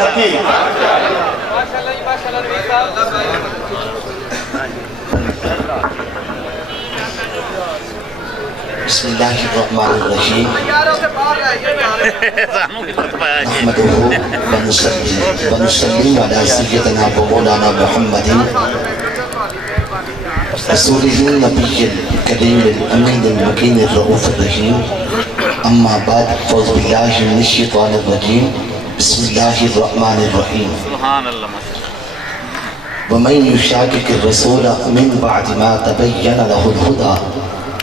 حکیم. بسم اللہ الرحمن الرحیم. نحمده ونصلي علی سیدنا و مولانا محمد رسولہ النبی الکریم الامین المکین الرؤوف الرحیم. اما بعد فاعوذ باللہ من الشیطان الرجیم. بسم اللہ الرحمن الرحیم. ومن یشاقق الرسول من بعد ما تبین له الهدى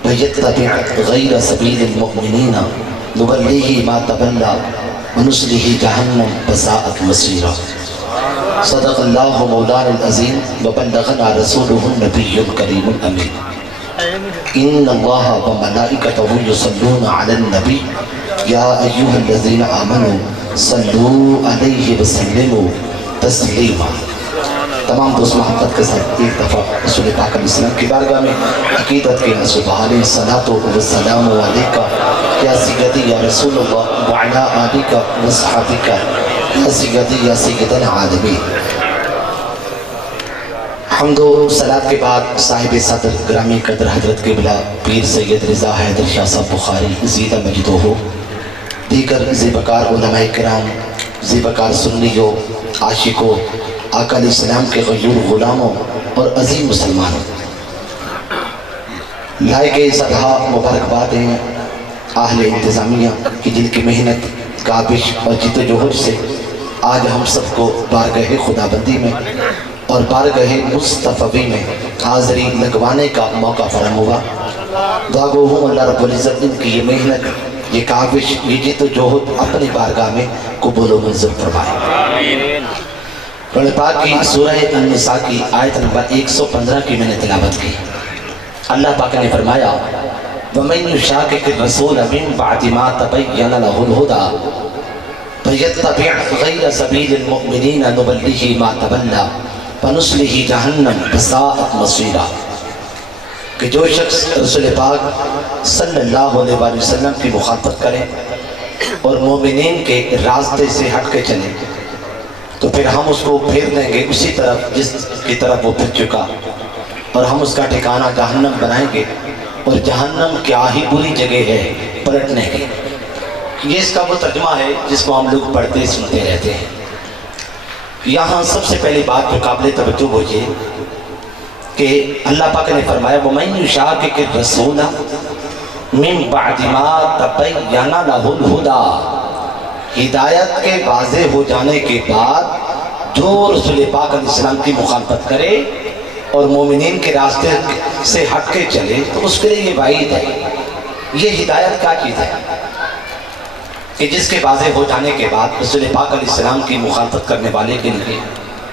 ويتبع غير سبيل المؤمنين نوليه ما تولى ونصله جهنم وساءت مصيرا. صدق الله مولانا العظيم وبلغنا رسوله النبي الكريم الأمين. إن الله وملائكته يصلون على النبي يا أيها الذين آمنوا صلوا عليه وسلموا تسليما. تمام دوست محبت کے ساتھ ایک دفعہ رسول پاک علیہ السلام کی بارگاہ میں عقیدت کے سبحان الصلاۃ والسلام علیک یا سیدی یا رسول اللہ وعلی آلک وصحبک یا سیدی یا سید العالمین. حمد و صلاۃ کے بعد صاحب صدر گرامی قدر حضرت قبلہ پیر سید رضا حیدر شاہ صاحب بخاری زیدہ مجدہ ہو، دیگر زیبکار علماء کرام، زیبکار سنیوں، عاشقوں، آقا علیہ السلام کے غیور غلاموں اور عظیم مسلمانوں، لائق صدحہ مبارکباد ہیں اہل انتظامیہ کی جن کی محنت، کابش اور جد و جہد سے آج ہم سب کو بارگاہ خدا بندی میں اور بارگاہ مصطفی میں حاضری لگوانے کا موقع فراہم ہوا. دعا گو ہوں اللہ رب العزت ان کی یہ محنت، یہ کابش، یہ جد و جہد اپنی بارگاہ میں قبول و منظور فرمائے. قرآن پاک کی سورہ النساء کی آیت نمبر 115 کی میں نے تلاوت کی. اللہ پاک نے فرمایا وَمَن يُشَاقِقِ الرَّسُولَ مِن بَعْدِ مَا تَبَيَّنَ لَهُ الْهُدَى وَيَتَّبِعْ غَيْرَ سَبِيلِ الْمُؤْمِنِينَ نُوَلِّهِ مَا تَوَلَّى وَنُصْلِهِ جَهَنَّمَ وَسَاءَتْ مَصِيرًا. کہ جو شخص رسول پاک صلی اللہ علیہ وسلم کی مخالفت کرے اور مومنین کے راستے سے ہٹ کے چلے تو پھر ہم اس کو پھیر دیں گے اسی طرف جس کی طرف وہ پھر چکا، اور ہم اس کا ٹھکانہ جہنم بنائیں گے، اور جہنم کیا ہی بری جگہ ہے پلٹنے کی. یہ اس کا وہ ترجمہ ہے جس کو ہم لوگ پڑھتے سنتے رہتے ہیں. یہاں سب سے پہلی بات جو قابل توجہ وہ یہ کہ اللہ پاک نے فرمایا وَمَن يُشَاقِقِ الرَّسُولَ مِن بَعْدِ مَا تَبَيَّنَ لَهُ الْهُدَى. ہدایت کے واضح ہو جانے کے بعد جو رسول پاک علیہ السلام کی مخالفت کرے اور مومنین کے راستے سے ہٹ کے چلے تو اس کے لیے یہ وعید ہے. یہ ہدایت کیا چیز ہے کہ جس کے واضح ہو جانے کے بعد رسول پاک علیہ السلام کی مخالفت کرنے والے کے لیے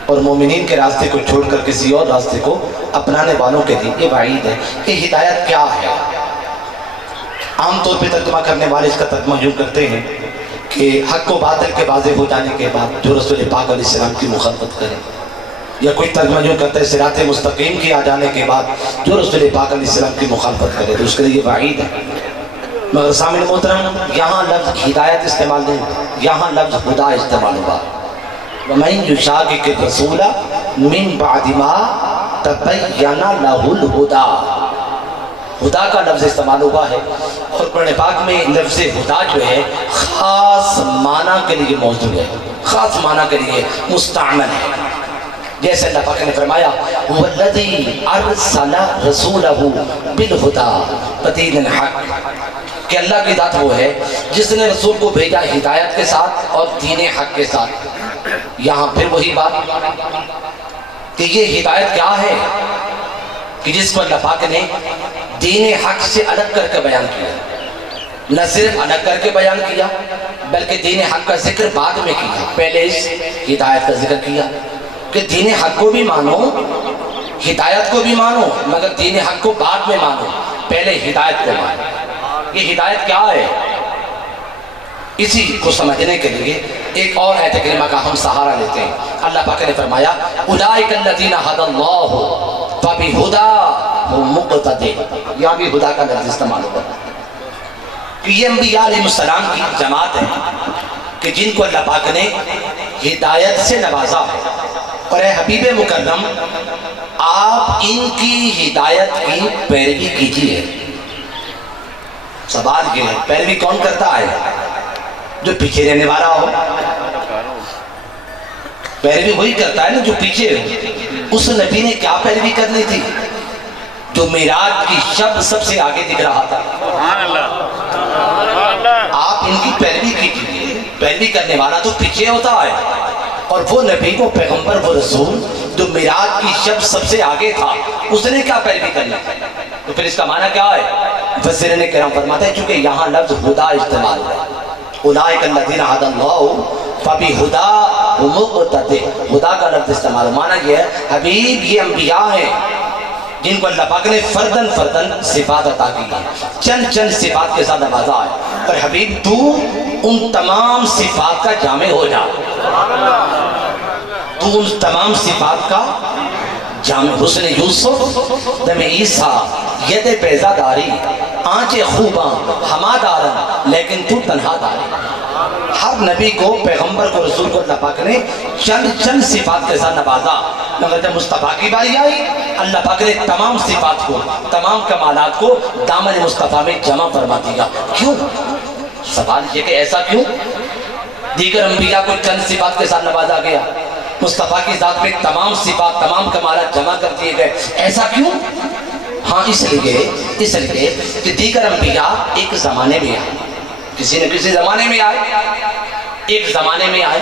اور مومنین کے راستے کو چھوڑ کر کسی اور راستے کو اپنانے والوں کے لیے یہ وعید ہے. کہ ہدایت کیا ہے؟ عام طور پہ ترجمہ کرنے والے اس کا ترجمہ یوں کرتے ہیں کہ حق و باطل کے واضح ہو جانے کے بعد جو رسول پاک علیہ السلام کی مخالفت کرے، یا کوئی ترجمہ یوں کرتا ہے صراط مستقیم کی آ جانے کے بعد جو رسول پاک علیہ السلام کی مخالفت کرے تو اس کے لیے یہ وعید ہے. مگر سامعین محترم یہاں لفظ ہدایت استعمال نہیں، یہاں لفظ خدا استعمال ہوا. وَمَن يُشَاقِقِ الرَّسُولَ مِن بَعْدِ مَا تَبَيَّنَ لَهُ الْهُدَى. خدا کا لفظ استعمال ہوا ہے، اور قرآن پاک میں لفظ خدا جو ہے خاص معنی کے لیے موجود ہے، خاص معنی کے لیے مستعمل ہے. جیسے اللہ پاک نے فرمایا هُوَ الَّذِي أَرْسَلَ رَسُولَهُ بِالْهُدَى وَدِينِ الْحَقِّ. کہ اللہ کی ذات وہ ہے جس نے رسول کو بھیجا ہدایت کے ساتھ اور دین حق کے ساتھ. یہاں پھر وہی بات کہ یہ ہدایت کیا ہے کہ جس کو اللہ پاک نے دین حق سے الگ کر کے بیان کیا. نہ صرف الگ کر کے بیان کیا بلکہ دین حق کا ذکر بعد میں کیا. پہلے اس ہدایت کا ذکر کیا کہ دین حق کو بھی مانو، ہدایت کو بھی مانو، مگر دین حق کو بعد میں مانو، پہلے ہدایت کو مانو. یہ ہدایت کیا ہے؟ اسی کو سمجھنے کے لیے ایک اور آیت کریمہ کا ہم سہارا لیتے ہیں. اللہ پاک نے فرمایا اولئک الذین ھدی اللہ فبہداہ مقتدی. یہاں بھی خدا کا لفظ استعمال ہوگا کہ یہ انبیاء علیہ السلام کی جماعت ہے کہ جن کو اللہ پاک نے ہدایت سے نوازا ہے، اور اے حبیب مکرم آپ ان کی ہدایت کی پیروی کیجیے۔ سوال یہ ہے پیروی کون کرتا ہے؟ جو پیچھے رہنے والا ہو۔ پیروی وہی کرتا ہے نا جو پیچھے ہو۔ اس نبی نے کیا پیروی کرنی تھی؟ جو معراج کی شب سب سے آگے دکھ رہا تھا۔ آپ ان کی پیروی کیجیے۔ پیروی کرنے والا تو پیچھے ہوتا ہے، اور وہ نبی وہ پیغمبر وہ رسول جو معراج کی شب سب سے آگے تھا، اس نے کیا پیروی کرنی؟ تو پھر اس کا معنی کیا ہے؟ مفسرین کرام فرماتے ہیں چونکہ یہاں لفظ خدا استعمال ہے، اولئک الذین ھدی اللہ فبہداہ مقتدی، خدا کا لفظ استعمال، معنی یہ ہے حبیب یہ انبیاء ہیں جن کو اللہ پاک نے فردن فردن صفات عطا کی ہے، چند چند صفات کے ساتھ نوازا ہے، اور حبیب تو ان تمام صفات کا جامع ہو جا، تو ان تمام صفات کا جامع۔ حسن یوسف دم عیسیٰ ید بیضا داری، آنچ خوباں ہما دارن لیکن تو تنہا داری۔ ہر نبی کو پیغمبر کو رسول کو اللہ پاک نے چند چند صفات کے ساتھ نوازا، مگر جب مصطفیٰ کی باری آئی اللہ پاک نے تمام صفات کو تمام کمالات کو دامن مصطفیٰ میں جمع فرما دیا۔ کیوں؟ سوال یہ کہ ایسا کیوں؟ دیگر انبیاء کو چند صفات کے ساتھ نوازا گیا، مصطفیٰ کی ذات میں تمام صفات تمام کمالات جمع کر دیے گئے، ایسا کیوں؟ ہاں اس لیے کہ دیگر انبیاء ایک زمانے میں آئے، کسی نہ کسی زمانے میں آئے، ایک زمانے میں آئے،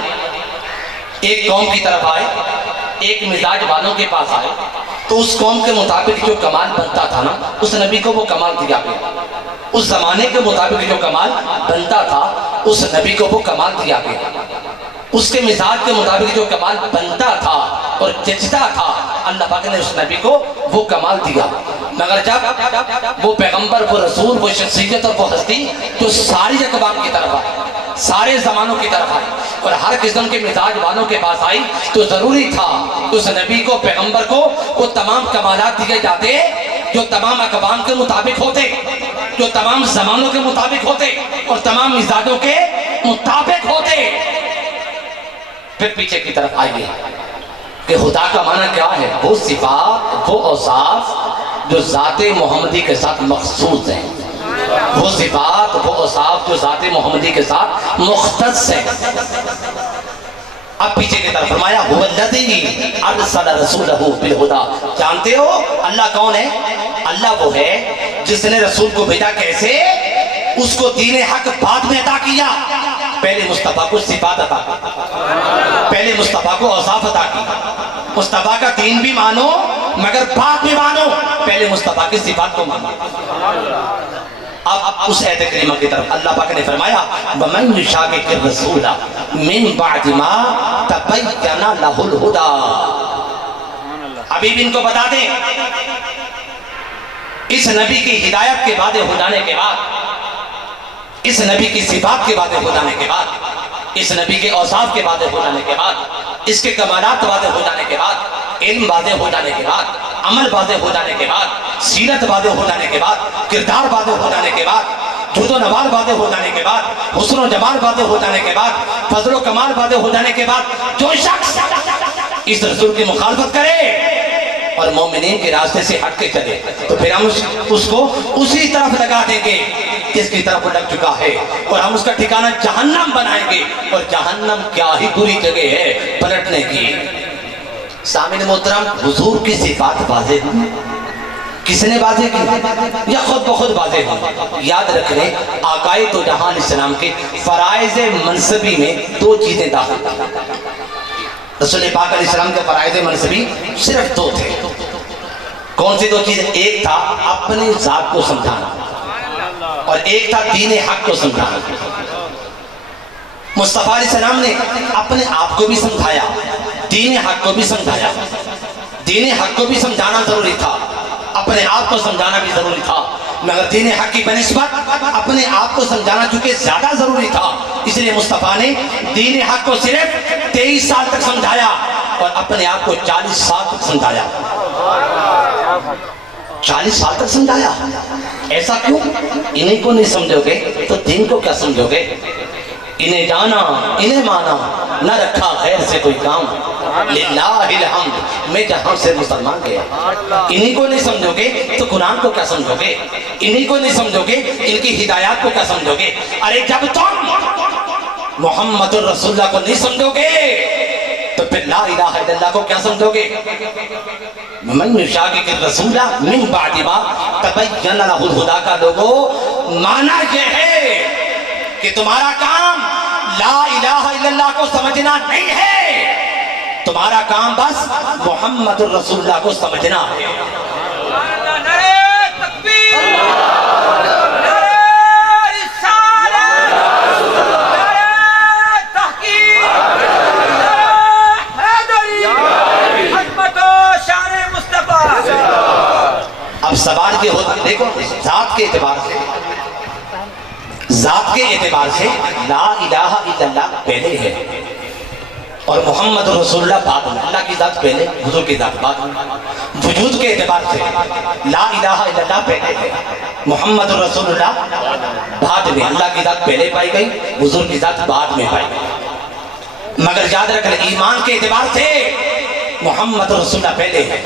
ایک قوم کی طرف آئے، ایک مزاج والوں کے پاس آئے، تو اس قوم کے مطابق جو کمال بنتا تھا نا اس نبی کو وہ کمال دیا گیا، اس زمانے کے مطابق جو کمال بنتا تھا اس نبی کو وہ کمال دیا گیا، اس کے مزاج کے مطابق جو کمال بنتا تھا اور جچتا تھا اللہ پاک نے اس نبی کو وہ کمال دیا۔ مگر جب وہ پیغمبر وہ رسول وہ شخصیت اور وہ ہستی جو ساری اقوام کی طرف آئی، سارے زمانوں کی طرف آئی اور ہر قسم کے مزاج والوں کے پاس آئی، تو ضروری تھا اس نبی کو پیغمبر کو وہ تمام کمالات دیے جاتے جو تمام اقوام کے مطابق ہوتے، جو تمام زمانوں کے مطابق ہوتے اور تمام مزاجوں کے مطابق ہوتے۔ پھر پیچھے کی طرف آئیے کہ خدا کا معنی کیا ہے؟ وہ صفات وہ اوصاف جو ذات محمدی کے ساتھ مخصوص ہیں، وہ صفات وہ اوصاف جو ذات محمدی کے ساتھ مختص ہیں۔ اب پیچھے کی طرف فرمایا هو الذی ارسل رسولہ بالہدی، جانتے ہو اللہ کون ہے؟ اللہ وہ ہے جس نے رسول کو بھیجا، کیسے؟ اس کو دین حق بعد میں عطا کیا، پہلے مصطفیٰ کو صفات عطا کی، پہلے مصطفیٰ کو اوصاف عطا کی، مصطفیٰ کا دین بھی مانو مگر بعد میں مانو، پہلے مصطفیٰ کی صفات کو مانو۔ اب اس آیت کریمہ کی طرف اللہ پاک نے فرمایا وَمَن يُشَاقِقِ الرَّسُولَ مِن بَعْدِ مَا تَبَيَّنَ لَهُ الْهُدَىٰ۔ حبیب ان کو بتا دیں اس نبی کی ہدایت کے بعد ہو جانے کے بعد، اس نبی کی صفات کے بعد ہو جانے کے بعد، اس نبی کے اوصاف کے بعد ہو جانے کے بعد، اس کے کمالات واضح ہو جانے کے بعد، علم واضح ہو جانے کے بعد، عمل واضح ہو جانے کے بعد، سیرت واضح ہو جانے کے بعد، کردار واضح ہو جانے کے بعد، جود و نوال واضح ہو جانے کے بعد، حسن و جمال واضح ہو جانے کے بعد، فضل و کمال واضح ہو جانے کے بعد، جو شخص اس رسول کی مخالفت کرے اور مومنین کے راستے سے ہٹ کے چلے تو پھر ہم اس کو اسی طرف لگا دیں گے جس کی طرف لگ چکا ہے، اور ہم اس کا ٹھکانہ جہنم بنائیں گے، اور جہنم کیا ہی بری جگہ ہے پلٹنے کی۔ سامعین محترم، حضور کی صفات واضح ہیں، کس نے واضح کی یا خود بخود واضح ہوئی؟ یاد رکھ لیں آقائے دو جہان اسلام کے فرائض منصبی میں دو چیزیں داخل تھیں۔ رسول پاک علیہ السلام کے فرائض منصبی صرف دو تھے۔ کون سی دو چیزیں؟ ایک تھا اپنے ذات کو سمجھانا اور ایک تھا دین حق کو سمجھانا۔ مصطفیٰ علیہ السلام نے اپنے آپ کو بھی سمجھایا، دین حق کو بھی سمجھایا۔ دین حق کو بھی سمجھانا ضروری تھا، اپنے آپ کو سمجھانا بھی ضروری تھا، مگر دین حق کی بنسبت اپنے آپ کو سمجھانا چونکہ زیادہ ضروری تھا، اس لیے مصطفیٰ نے دین حق کو صرف 23 سال تک سمجھایا اور اپنے آپ کو 40 سال تک سمجھایا۔ 40 سال تک سمجھایا۔ ایسا کیوں؟ انہیں کو نہیں سمجھو گے تو دین کو کیا سمجھو گے؟ انہیں جانا، انہیں مانا، نہ رکھا غیر سے کوئی کام، للہ الحمد، میں جہاں سے مسلمان گیا۔ انہی کو نہیں سمجھو گے تو قرآن کو کیا سمجھو گے؟ انہی کو نہیں سمجھو گے ان کی ہدایات کو کیا سمجھو گے؟ ارے جب تم محمد الرسول اللہ کو نہیں سمجھو گے تو پھر لا الہ الا اللہ کو کیا سمجھو گے؟ من یشاقق الرسول من بعد ما تبین لہ الہدی کا لوگوں معنی یہ ہے کہ تمہارا کام لا الہ الا اللہ کو سمجھنا نہیں ہے، تمہارا کام بس محمد الرسول اللہ کو سمجھنا ہے۔ اب سوال یہ ہوتا ہے، دیکھو ذات کے اعتبار سے، ذات کے اعتبار سے لا الہ الا اللہ پہلے ہے اور محمد رسول اللہ بعد میں، اللہ کی ذات پہلے، حضور کی ذات بعد میں۔ وجود کے اعتبار سے لا الہ الا اللہ پہلے ہے، محمد رسول اللہ بعد میں، اللہ کی ذات پہلے پائی گئی، حضور کی ذات بعد میں پائی گئی۔ مگر یاد رکھ لیں ایمان کے اعتبار سے محمد رسول اللہ پہلے ہے،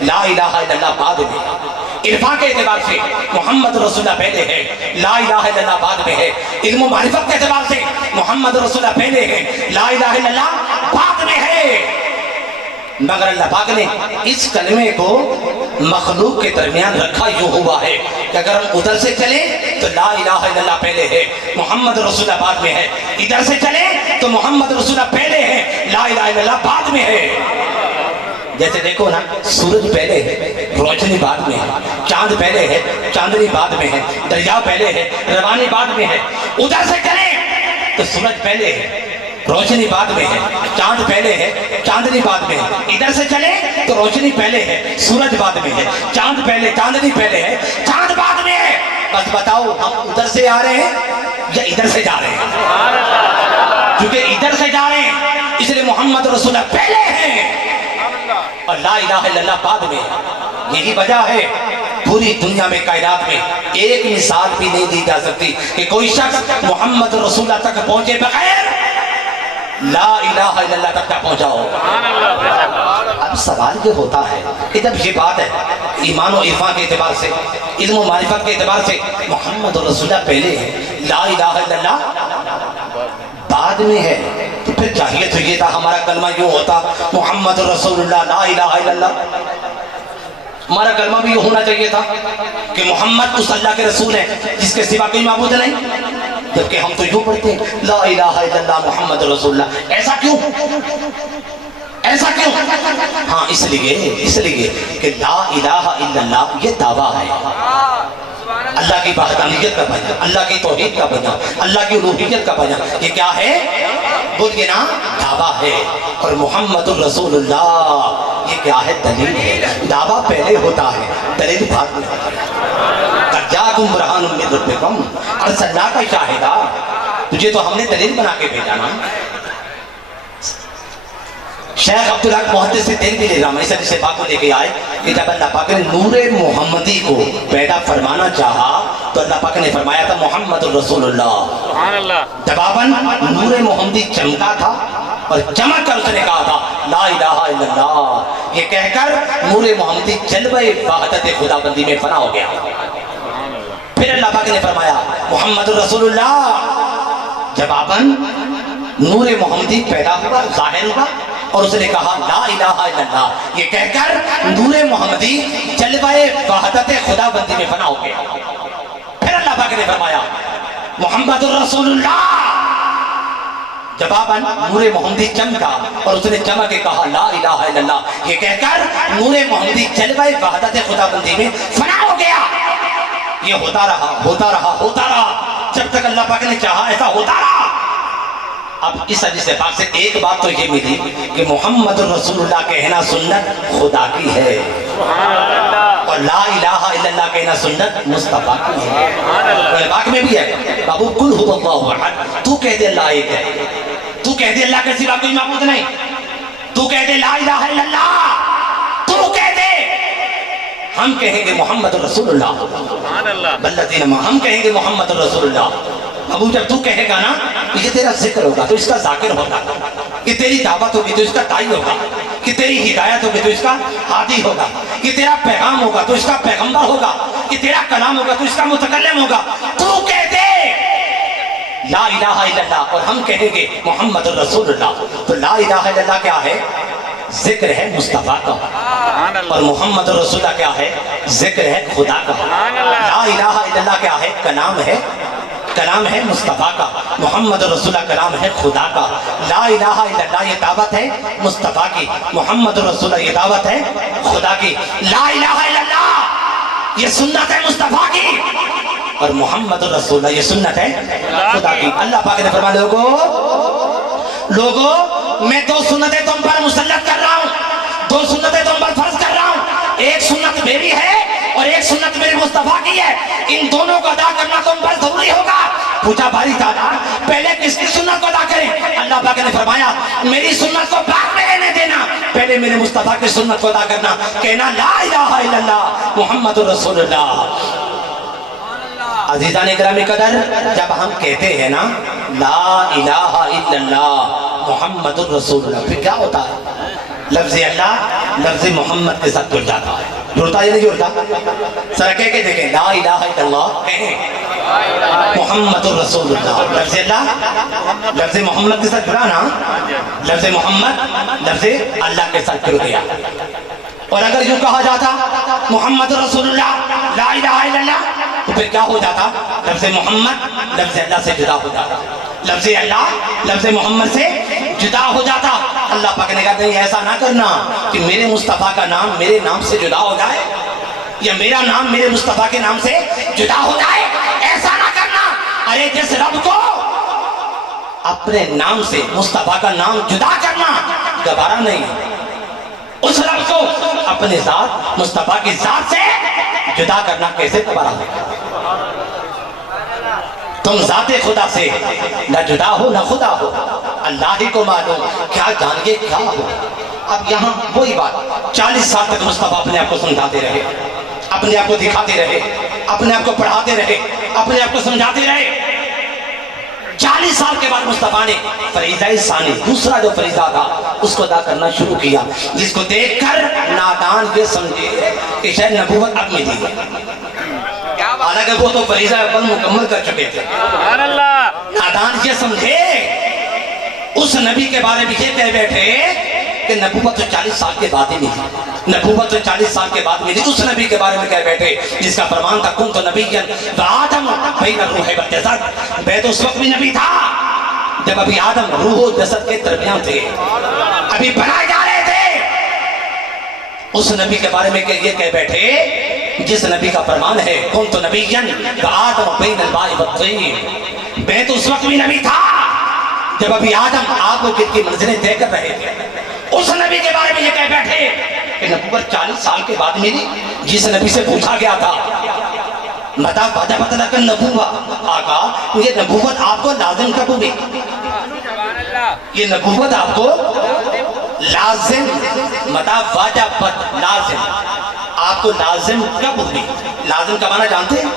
لا الہ الا اللہ بعد میں۔ عرفان کے اعتبار سے محمد رسول اللہ پہلے ہے، لا الہ الا اللہ بعد میں ہے۔ علم و معرفت کے اعتبار سے محمد رسول اللہ پہلے ہے، لا الہ الا اللہ بعد میں ہے۔ مگر اللہ پاک نے اس کلمے کو مخلوق کے درمیان رکھا یوں ہوا ہے کہ اگر ہم ادھر سے چلیں تو لا الہ الا اللہ پہلے ہے، محمد رسول اللہ بعد میں ہے، ادھر سے چلیں تو محمد رسول اللہ پہلے ہے، لا الہ الا اللہ بعد میں ہے۔ جیسے دیکھو نا، سورج پہلے ہے، روشنی بعد میں ہے، چاند پہلے ہے، چاندنی بعد میں ہے، دریا پہلے ہے، روانی بعد میں ہے۔ ادھر سے چلیں تو سورج پہلے ہے، روشنی بعد میں ہے، چاند پہلے ہے، چاندنی بعد میں ہے۔ ادھر سے چلیں تو روشنی پہلے ہے، سورج بعد میں ہے، چاند پہلے، چاندنی پہلے ہے، چاند بعد میں ہے۔ بس بتاؤ ہم ادھر سے آ رہے ہیں یا ادھر سے جا رہے ہیں؟ کیونکہ ادھر سے جا رہے ہیں اس لیے محمد رسول اللہ پہلے ہیں اور لا الہ الا اللہ بعد میں۔ یہی وجہ ہے پوری دنیا میں، کائنات میں ایک مثال بھی نہیں دی جا سکتی کہ کوئی شخص محمد رسول اللہ تک پہنچے بغیر لا الہ الا اللہ تک پہنچاؤ۔ اب سوال یہ ہوتا ہے کہ جب یہ بات ہے ایمان و عرفان کے اعتبار سے، علم و معرفت کے اعتبار سے محمد رسول اللہ پہلے ہے، لا الہ الا اللہ بعد میں ہے، تو پھر چاہیے تو یہ تھا ہمارا کلمہ یوں ہوتا محمد رسول اللہ لا الہ الا اللہ۔ ہمارا کلمہ بھی یہ ہونا چاہیے تھا کہ محمد اس اللہ کے رسول ہیں جس کے سوا کوئی معبود نہیں، جبکہ ہم تو یوں پڑھتے ہیں لا الہ الا اللہ محمد رسول اللہ۔ ایسا کیوں؟ ایسا کیوں؟ ہاں اس لیے کہ لا الہ الا اللہ یہ دعویٰ ہے، اللہ کی وحدانیت کا بیان، اللہ کی توحید کا بیان، اللہ کی الوہیت کا بیان۔ یہ کیا ہے؟ بولیے نا، دعویٰ ہے۔ اور محمد الرسول اللہ یہ کیا ہے؟ دلیل ہے۔ دعویٰ پہلے ہوتا ہے، دلیل بعد میں ہوتا ہے۔ قد جاءکم برہان من ربکم ارسلناک شاہدا، تجھے تو ہم نے دلیل بنا کے بھیجا نا۔ شیخ عبدالحق محدث سے دل بھی لے رہا ہوں، اس حدیث پاک کو لے کے آئے کہ جب اللہ پاک نے نور محمدی کو پیدا فرمانا چاہا تو اللہ پاک نے فرمایا تھا محمد الرسول اللہ۔ جواباً نور محمدی چمکا تھا اور چمک کر اس نے کہا تھا لا الہ الا اللہ، یہ کہہ کر نور محمدی جلوہ وحدت خدا بندی میں فنا ہو گیا۔ پھر اللہ پاک نے فرمایا محمد الرسول اللہ، جواباً نور محمدی پیدا ہوا، ظاہر ہوا اور اس نے کہا لا الہ الا اللہ، یہ کہہ کر نور محمدی جلوہ وحدت خدا بندی میں فنا ہو گیا۔ پھر اللہ پاک نے فرمایا محمد الرسول اللہ، جواباً نور محمدی چمکا اور اس نے چمک کے کہا لا الہ الا اللہ، یہ کہہ کر نور محمدی جلوہ وحدت خدا بندی میں فنا ہو گیا۔ یہ ہوتا رہا ہوتا رہا ہوتا رہا جب تک اللہ پاک نے چاہا ایسا ہوتا رہا۔ اب اس حدیث پاک سے ایک بات تو یہ ملی کہ محمد رسول اللہ کہنا سنت خدا کی ہے اور لا الہ الا اللہ کہنا سنت مصطفیٰ کی ہے۔ قرآن پاک میں بھی ہے بابو قل هو اللہ احد، تو کہہ دے اللہ ایک ہے، تو کہہ دے اللہ کے سوا کوئی معبود نہیں، تو کہہ دے لا الہ الا اللہ، تو کہہ دے ہم کہیں گے محمد رسول اللہ، بلدین ہم کہیں گے محمد رسول اللہ۔ ابو جب تو کہے گا نا یہ تیرا ذکر ہوگا تو اس کا ذاکر ہوگا، کہ تیری دعوت ہوگی تو اس کا دائی ہوگا, کہ تیری ہدایت ہوگی تو اس کا ہادی ہوگا, کہ تیرا پیغام ہوگا تو اس کا پیغمبر ہوگا, کہ تیرا کلام ہوگا تو اس کا متکلم ہوگا. تو کہہ دے لا الہ الا اللہ اور ہم کہیں گے محمد الرسول اللہ. تو لا الہ الا اللہ کیا ہے؟ ذکر ہے مصطفیٰ کا. اور محمد الرسول اللہ کیا ہے؟ ذکر ہے خدا کا. لا الہ الا اللہ کیا ہے؟ کلام ہے مصطفیٰ کا. محمد الرسول اللہ کلام ہے خدا کا. لا الہ الا اللہ یہ دعوت ہے مصطفیٰ کی, محمد الرسول اللہ یہ دعوت ہے خدا کی. لا الہ الا اللہ یہ سنت ہے مصطفیٰ کی, اور محمد الرسول اللہ یہ سنت ہے خدا کی. اللہ پاک نے فرمایا لوگو میں دو سنتیں تم پر مسلط کر رہا ہوں, دو سنتیں تم پر فرض کر رہا ہوں. ایک سنت میری ہے اور ایک سنت میرے مصطفیٰ کی ہے. ان دونوں کو ادا کرنا تم پر ضروری ہوگا. پوچھا باری تعالیٰ پہلے کس کی سنت کو ادا کریں؟ اللہ پاک نے فرمایا میری سنت کو بعد میں لینے دینا, پہلے میرے مصطفیٰ کی سنت کو ادا کرنا. کہنا لا الہ الا اللہ محمد الرسول اللہ. عزیزان اکرامی قدر, جب ہم کہتے ہیں نا لا الہ الا اللہ محمد الرسول اللہ, پھر کیا ہوتا ہے؟ لفظ اللہ لفظ محمد کے ساتھ جڑ جاتا ہے. جڑتا یا نہیں جڑتا؟ ذرا کہہ کے دیکھیں لا الہ الا اللہ کہیں محمد الرسول اللہ. لفظ اللہ لفظ محمد کے ساتھ جڑا نا, لفظ محمد لفظ اللہ کے ساتھ جڑ گیا. اور اگر یوں کہا جاتا محمد رسول اللہ لا الہ الا اللہ تو پھر کیا ہو جاتا؟ لفظ محمد لفظ اللہ سے جدا ہو جاتا, لفظ اللہ لفظ محمد سے جدا ہو جاتا. اللہ پاک نے کہا نہیں ایسا نہ کرنا کہ میرے مصطفیٰ کا نام میرے نام سے جدا ہو جائے یا میرا نام میرے مصطفیٰ کے نام سے جدا ہو جائے, ایسا نہ کرنا. ارے جس رب کو اپنے نام سے مصطفیٰ کا نام جدا کرنا گوارا نہیں, اس رب کو اپنے ذات مصطفیٰ کی ذات سے جدا کرنا کیسے گوارا ہوگا؟ تم ذات خدا سے نہ جدا ہو نہ خدا ہو, اللہ ہی کو معلوم کیا جانگے کیا ہو. اب یہاں وہی بات 40 سال تک مصطفیٰ اپنے آپ کو سمجھاتے رہے, اپنے آپ کو دکھاتے رہے, اپنے آپ کو پڑھاتے رہے, اپنے آپ کو سمجھاتے رہے. 40 سال کے بعد مصطفیٰ نے فریضہ ثانی دوسرا جو فریضہ تھا اس کو ادا کرنا شروع کیا, جس کو دیکھ کر نادان یہ سمجھے کہ شاید نبوت اب ملی ہے, حالانکہ وہ تو فریضہ اول مکمل کر چکے تھے. نادان یہ سمجھے اس نبی کے بارے میں یہ کہہ بیٹھے کہ نبوت تو 40 سال کے بعد ہی ملی, نبوت تو 40 سال کے بعد ملی. اس نبی کے بارے میں کہہ بیٹھے جس کا فرمان تھا کنت نبیا وآدم بین الروح والجسد, میں تو اس وقت بھی نبی تھا جب ابھی آدم روح و جسد کے درمیان تھے, ابھی بنائے جا رہے تھے. اس نبی کے بارے میں یہ کہہ بیٹھے جس نبی کا فرمان ہے کنت نبیا وآدم بین الماء والطین, میں تو اس وقت بھی نبی تھا جب ابھی آدم آگ و گل کی منزلیں طے کر رہے تھے. اس نبی کے بارے میں یہ کہہ بیٹھے کہ نبوت 40 سال کے بعد ملی. جس نبی سے پوچھا گیا تھا متا وجبت لک النبوۃ, آقا یہ نبوت آپ کو لازم کب ہوئی؟ یہ نبوت آپ کو لازم متا وجبت لازم آپ کو لازم کب ہوئی؟ لازم کا معنی جانتے ہیں؟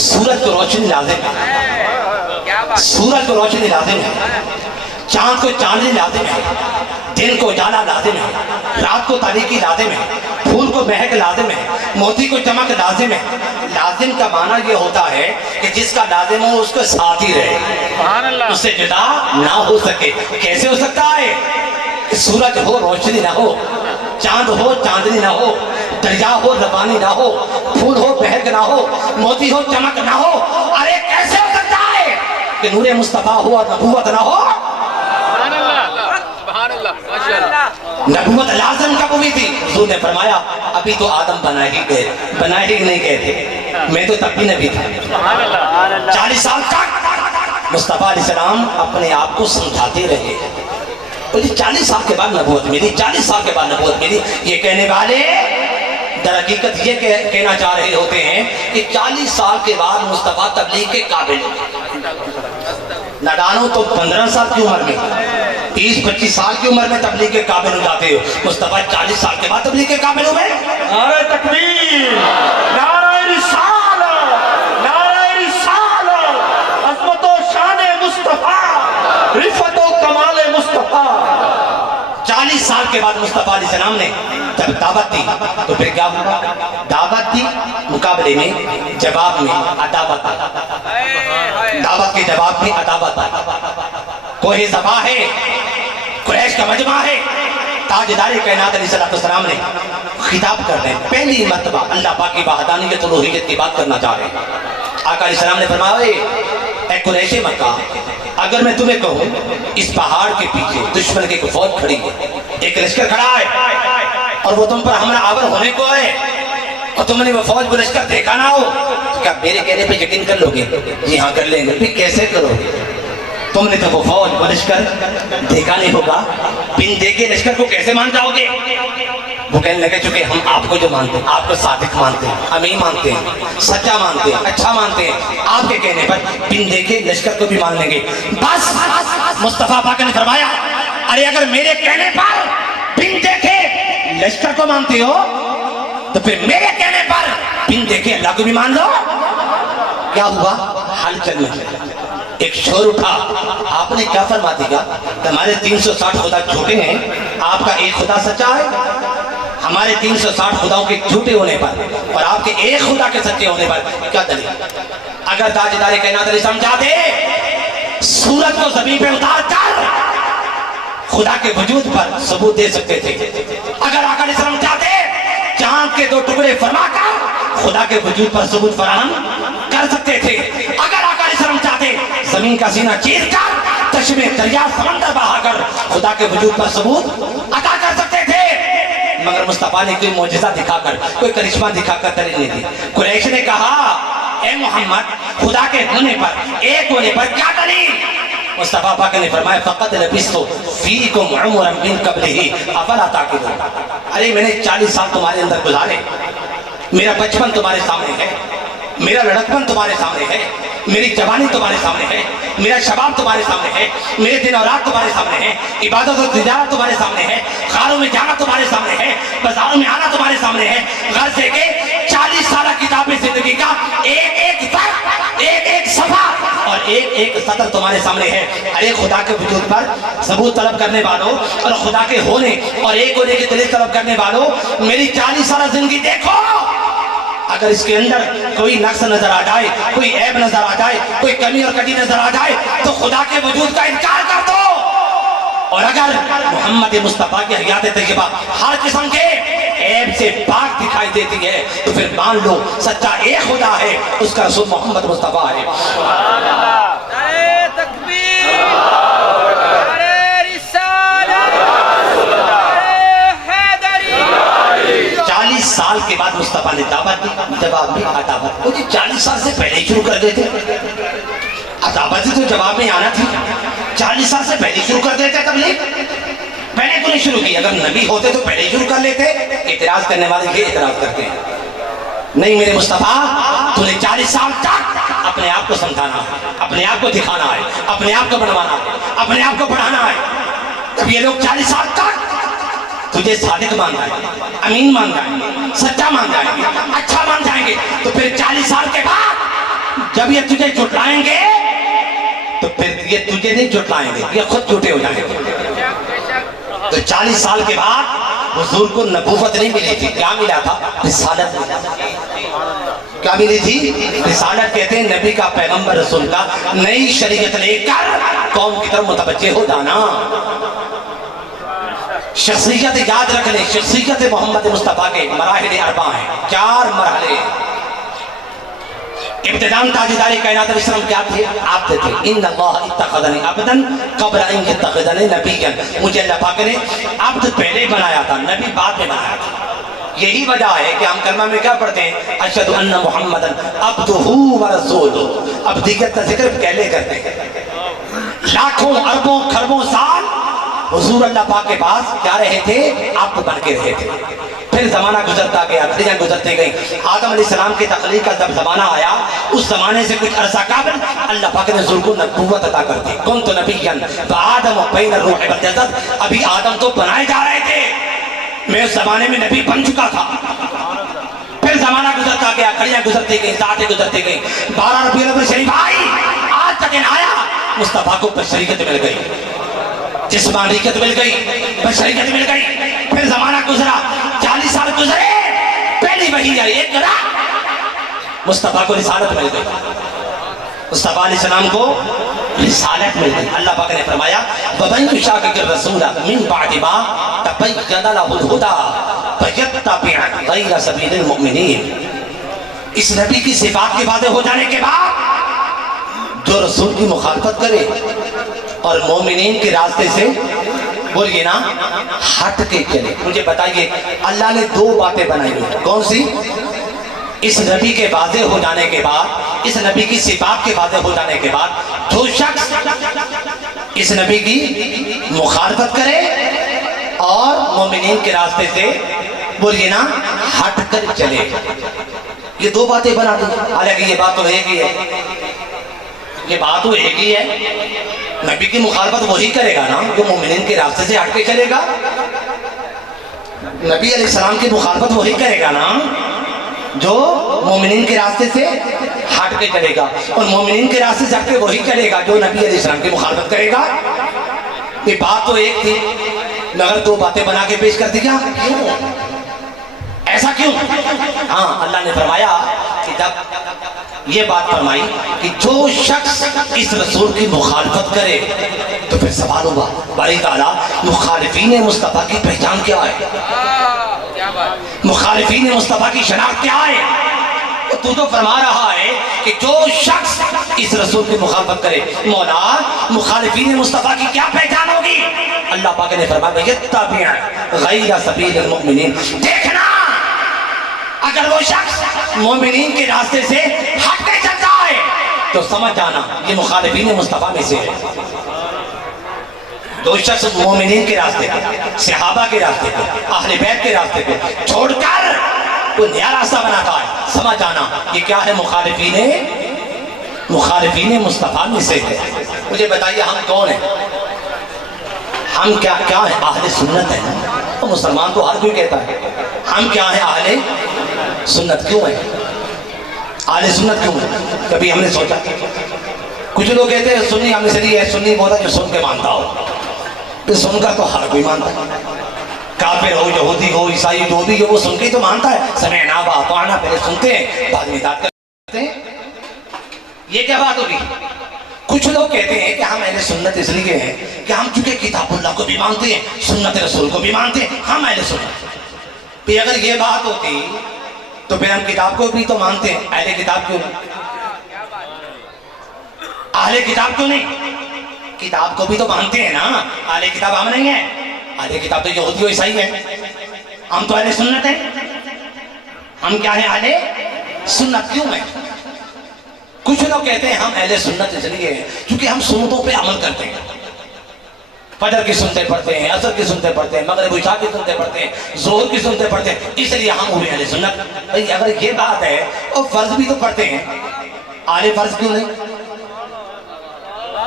سورج کو روشنی لازم ہے, سورج کو روشنی لازم ہے, چاند کو چاندنی لازم ہے, دن کو اجالا لازم ہے, رات کو تاریکی لازم ہے, پھول کو مہک لازم ہے, موتی کو چمک لازم ہے. لازم کا معنی یہ ہوتا ہے کہ جس کا لازم ہو اس کو ساتھ ہی رہے, اس سے جدا نہ ہو سکے. کیسے ہو سکتا ہے کہ سورج ہو روشنی نہ ہو, چاند ہو چاندنی نہ ہو, دریا ہو روانی نہ ہو, پھول ہو مہک نہ ہو, موتی ہو چمک نہ ہو؟ ارے کیسے ہو سکتا ہے کہ نور مصطفیٰ ہو اور نبوت نہ ہو؟ نبوت لازم کب ہوئی تھی؟ حضور نے فرمایا ابھی تو آدم بنا ہی نہیں گئے تھے, میں تو تب بھی نبی تھا. 40 سال تک مصطفیٰ علیہ السلام اپنے آپ کو سمجھاتے رہے. 40 سال کے بعد نبوت ملی, 40 سال کے بعد نبوت ملی. یہ کہنے والے در حقیقت یہ کہنا چاہ رہے ہوتے ہیں کہ 40 سال کے بعد مصطفیٰ تبلیغ کے قابل ہوئے. نادانوں تو 15 سال کی عمر میں 30-25 سال کی عمر میں تبلیغ کے قابل ہو جاتے ہو, مصطفیٰ 40 سال کے بعد تبلیغ کے قابل ہوئے. نعرہ تکبیر, نعرہ رسالہ, نعرہ رسالہ, عظمت و شان مصطفیٰ, رفت و کمال مصطفیٰ. سال کے بعد مصطفیٰ علیہ السلام نے جب دعوت دی تو پھر کیا ہوا؟ دعوت دی مقابلے میں جواب میں عداوت آئی، دعوت کے جواب میں عداوت آئی۔ کوہ صفا ہے، قریش کا مجمع ہے، تاجدار کائنات علیہ السلام نے خطاب کر رہے ہیں، پہلی مرتبہ اللہ پاک کی وحدانیت الوہیت کی بات کرنا چاہ رہے ہیں۔ آقا علیہ السلام نے فرمایا اے قریش مکہ، اگر میں تمہیں کہوں اس پہاڑ کے پیچھے دشمن کی ایک فوج کھڑی ہے، ایک لشکر کھڑا ہے اور وہ تم پر حملہ آور ہونے کو ہے اور تم نے وہ فوج وہ لشکر دیکھا نہ ہو، تو کیا میرے کہنے پہ یقین کر لو گے؟ جی ہاں کر لیں گے۔ پھر کیسے کرو گے؟ تم نے تو وہ فوج وہ لشکر دیکھا نہیں ہوگا، بن دیکھے لشکر کو کیسے مان جاؤ گے؟ وہ کہنے لگے چونکہ ہم آپ کو جو مانتے ہیں، آپ کو صادق مانتے ہیں، امین مانتے ہیں، سچا مانتے ہیں، اچھا مانتے ہیں، آپ کے کہنے پر بن دیکھے لشکر کو بھی مان لیں گے۔ بس مصطفیٰ پاک نے فرمایا ارے اگر میرے کہنے پر بن دیکھے لشکر کو مانتے ہو تو پھر میرے کہنے پر بن دیکھے اللہ کو بھی مان لو۔ کیا ہوا؟ حل چلنے لگا، ایک شور اٹھا۔ آپ نے کیا فرما دیا؟ ہمارے 360 خدا جھوٹے ہیں، آپ کا ایک خدا سچا ہے۔ ہمارے 360 خداؤں کے جھوٹے ہونے پر اور آپ کے ایک خدا کے سچے ہونے پر کیا دلیل؟ اگر تاجدار کائنات علیہ السلام چاہتے سورج کو زمین پہ اتار کر خدا کے وجود پر ثبوت دے سکتے تھے، اگر آقا علیہ السلام چاہتے چاند کے 2 ٹکڑے فرما کر خدا کے وجود پر ثبوت فراہم کر سکتے تھے، اگر آقا علیہ السلام چاہتے زمین کا سینہ چیر کر چشمے دریا سمندر بہا کر خدا کے وجود پر ثبوت عطا کر سکتے تھے، مگر مصطفیٰ نے کوئی معجزہ دکھا کر کوئی کرشمہ دکھا کر دلیل نہیں دی۔ قریش نے کہا اے محمد خدا کے ہونے پر ایک ہونے پر کیا دلیل؟ مصطفیٰ پاک نے فرمایا فقط لبثت فیکم عمرا من قبلہ افلا تعقلون، ارے میں نے 40 سال تمہارے اندر گزارے، میرا بچپن تمہارے سامنے ہے، میرا لڑکپن تمہارے سامنے ہے، میری جوانی تمہارے سامنے ہے، میرا شباب تمہارے سامنے ہے، میرے دن اور رات تمہارے سامنے ہے، عبادت اور تجارت تمہارے سامنے ہے، خانوں میں جانا تمہارے سامنے ہے، بازاروں میں آنا تمہارے سامنے ہے، غرض ہے کہ 40 سالہ کتاب زندگی کا ایک ایک فرق، ایک ایک صفحہ اور ایک ایک سطر تمہارے سامنے ہے۔ ارے خدا کے وجود پر ثبوت طلب کرنے والوں اور خدا کے ہونے اور ایک ہونے کی دلیل طلب کرنے والوں، میری 40 سالہ زندگی دیکھو، اگر اس کے اندر کوئی نقص نظر آ جائے، کوئی عیب نظر آ جائے، کوئی کمی اور کٹی نظر آ جائے تو خدا کے وجود کا انکار کر دو، اور اگر محمد مصطفیٰ کی حیات طیبہ ہر قسم کے عیب سے پاک دکھائی دیتی ہے تو پھر مان لو سچا ایک خدا ہے، اس کا رسول محمد مصطفیٰ ہے۔ نعرہ تکبیر، نعرہ رسالت، نعرہ حیدری۔ 40 سال کے بعد مصطفیٰ نے دعوت دی، جواب میں عداوت۔ وہ جی 40 سال سے پہلے ہی شروع کر دیتے، عداوت تو جواب میں آنا تھی، 40 سال سے پہلے شروع کر دیتے تبلیغ، پہلے تو نہیں شروع کی؟ اگر نبی ہوتے تو پہلے شروع کر لیتے۔ اعتراض کرنے والے یہ اعتراض کرتے ہیں نہیں میرے مصطفیٰ تو نے 40 سال تک اپنے آپ کو سمجھانا ہے، اپنے آپ کو دکھانا ہے، اپنے آپ کو بنوانا ہے، اپنے آپ کو پڑھانا ہے، تب یہ لوگ 40 سال تک تجھے صادق مان جائیں گے، امین مان جائیں گے، سچا مان جائیں گے، اچھا مان جائیں گے، تو پھر 40 سال کے بعد جب یہ تجھے جھٹلائیں گے تو پھر یہ تجھے نہیں جھٹلائیں گے، یہ خود جھوٹے ہو جائیں گے۔ تو 40 سال کے بعد حضور کو نبوت نہیں ملی تھی، کیا ملا تھا؟ رسالت ملا تھی۔ کیا ملی تھی؟ رسالت کہتے ہیں نبی کا، پیغمبر رسول کا نئی شریعت لے کر قوم کی طرف متوجہ ہو جانا۔ شخصیت یاد رکھ لیں، شخصیت محمد مصطفیٰ کے مراحل 4 ہیں، 4 مرحلے۔ ابتداءً تاجدار کائنات علیہ السلام کیا تھے؟ آپ تھے ان اللہ اتخذنی عبدا قبل ان یتخذنی نبیا، مجھے اللہ پاک نے عبد پہلے بنایا تھا، نبی بعد میں بنایا تھا۔ یہی وجہ ہے کہ ہم کلمہ میں کیا پڑھتے ہیں؟ اشہد ان محمدا عبدہ ورسولہ، عبدیت کا ذکر پہلے کرتے ہیں۔ لاکھوں اربوں خربوں سال حضور اللہ پاک کے پاس کیا رہے تھے؟ عبد بن کے رہے تھے۔ پھر زمانہ گزرتا گیا، گھڑیاں گزرتے گئی، آدم علیہ السلام کی تخلیق کا جب زمانہ آیا، اس زمانے سے کچھ عرصہ قبل اللہ پاک نے حضور کو نبوت عطا کر دی۔ کنت نبیا وآدم بین الروح والجسد، ابھی آدم تو بنائے جا رہے تھے، میں اس زمانے میں نبی بن چکا تھا۔ پھر زمانہ گزرتا گیا، گھڑیاں گزرتی گئی، ساعتیں گزرتی گئی، 12 ربیع الاول شریف آئی، آج کا دن آیا، مصطفیٰ کو بشریت مل گئی۔ جسمانیت مل گئی, بشریت مل گئی, پھر زمانہ گزرا, 40 سال گزرے, پہلی وحی آئی, ایک کرا مصطفیٰ کو رسالت مل گئی, مصطفیٰ علیہ السلام کو رسالت مل گئی. اللہ پاک نے فرمایا وَمَن يُشَاقِقِ الرَّسُولَ مِن بَعْدِ مَا تَبَيَّنَ لَهُ الْهُدَىٰ فَيَتَّبِعْ غَيْرَ سَبِيلِ الْمُؤْمِنِينَ. اس نبی کی صفات کے واضح ہو جانے کے بعد جو رسول کی مخالفت کرے اور مومنین کے راستے سے بولیے نا ہٹ کے چلے. مجھے بتائیے اللہ نے 2 باتیں بنائی ہیں, کون سی؟ اس نبی کے واضح ہو جانے کے بعد, اس نبی کی صفات کے واضح ہو جانے کے بعد جو شخص اس نبی کی مخالفت کرے اور مومنین کے راستے سے بولیے نا ہٹ کر چلے, یہ 2 باتیں بنا دی. حالانکہ یہ بات تو ایک ہی ہے, یہ بات تو ایک ہی ہے. نبی کی مخالفت وہی کرے گا نا جو مومنین کے راستے سے ہٹ کے چلے گا. نبی علیہ السلام کی مخالفت وہی کرے گا نا جو مومنین کے راستے سے ہٹ کے چلے گا, اور مومنین کے راستے سے ہٹ کے وہی چلے گا جو نبی علیہ السلام کی مخالفت کرے گا. یہ بات تو ایک تھی مگر 2 باتیں بنا کے پیش کر دی. کیا کیوں ایسا کیوں؟ ہاں اللہ نے فرمایا کہ جب یہ بات فرمائی کہ جو شخص اس رسول کی مخالفت کرے تو پھر سوال ہوگا باری تعالیٰ مخالفین مصطفیٰ کی پہچان کیا ہے, مخالفین مصطفیٰ کی شناخت کیا ہے؟ تو فرما رہا ہے کہ جو شخص اس رسول کی مخالفت کرے, مولا مخالفین مصطفیٰ کی کیا پہچان ہوگی؟ اللہ پاک نے فرمایا یتبع غیر سبیل المؤمنین. دیکھنا اگر وہ شخص مومنین کے راستے سے ہٹ کے چلتا ہے تو سمجھ جانا یہ مخالفین مصطفیٰ میں سے ہے. جو شخص مومنین کے راستے پہ, صحابہ کے راستے پہ, اہل بیت کے راستے پہ چھوڑ کر کوئی نیا راستہ بناتا ہے, سمجھ جانا یہ کیا ہے, مخالفین مصطفیٰ میں سے ہے. مجھے بتائیے ہم کون ہیں؟ ہم کیا ہیں؟ اہل سنت ہیں. تو مسلمان تو ہر کوئی کہتا ہے. ہم کیا ہیں؟ اہل سنت. کیوں ہے اہل سنت؟ کیوں ہے؟ کبھی ہم نے سوچا؟ کچھ لوگ کہتے ہیں سنی, ہم اس لیے ہے سنی بہت ہے جو سن کے مانتا ہو. سن کر تو ہر کوئی مانتا ہے, کافر ہو, یہودی ہو, عیسائی, جو بھی ہو, وہ سن کے تو مانتا ہے. سمعنا واطعنا, پہلے سنتے ہیں بعد میں اطاعت کرتے ہیں. یہ کیا بات ہوگی؟ کچھ لوگ کہتے ہیں کہ ہم اہل سنت اس لیے ہیں کہ ہم چونکہ کتاب اللہ کو بھی مانتے ہیں, سنت رسول کو بھی مانتے ہیں, ہم اہل سنت. پھر اگر یہ بات ہوتی تو پھر ہم کتاب کو بھی تو مانتے ہیں, اہل کتاب کیوں نہیں؟ اہل کتاب کیوں نہیں؟ کتاب کو بھی تو مانتے ہیں نا. اہل کتاب ہم نہیں ہیں, اہل کتاب تو یہودی و عیسائی ہیں. ہم تو اہل سنت ہیں. ہم کیا ہیں؟ اہل سنت. کیوں ہیں؟ کچھ لوگ کہتے ہیں ہم اہل سنت اس لیے ہیں کیونکہ ہم سنتوں پہ عمل کرتے ہیں. فجر کی سنتے پڑھتے ہیں, عصر کی سنتے پڑھتے ہیں, مغرب عشاء کی سنتے پڑھتے ہیں, ظہر کی سنتے پڑھتے ہیں, اس لیے ہم ہوئے اہل سنت. بھئی اگر یہ بات ہے اور فرض بھی تو پڑھتے ہیں, اہل فرض کیوں نہیں؟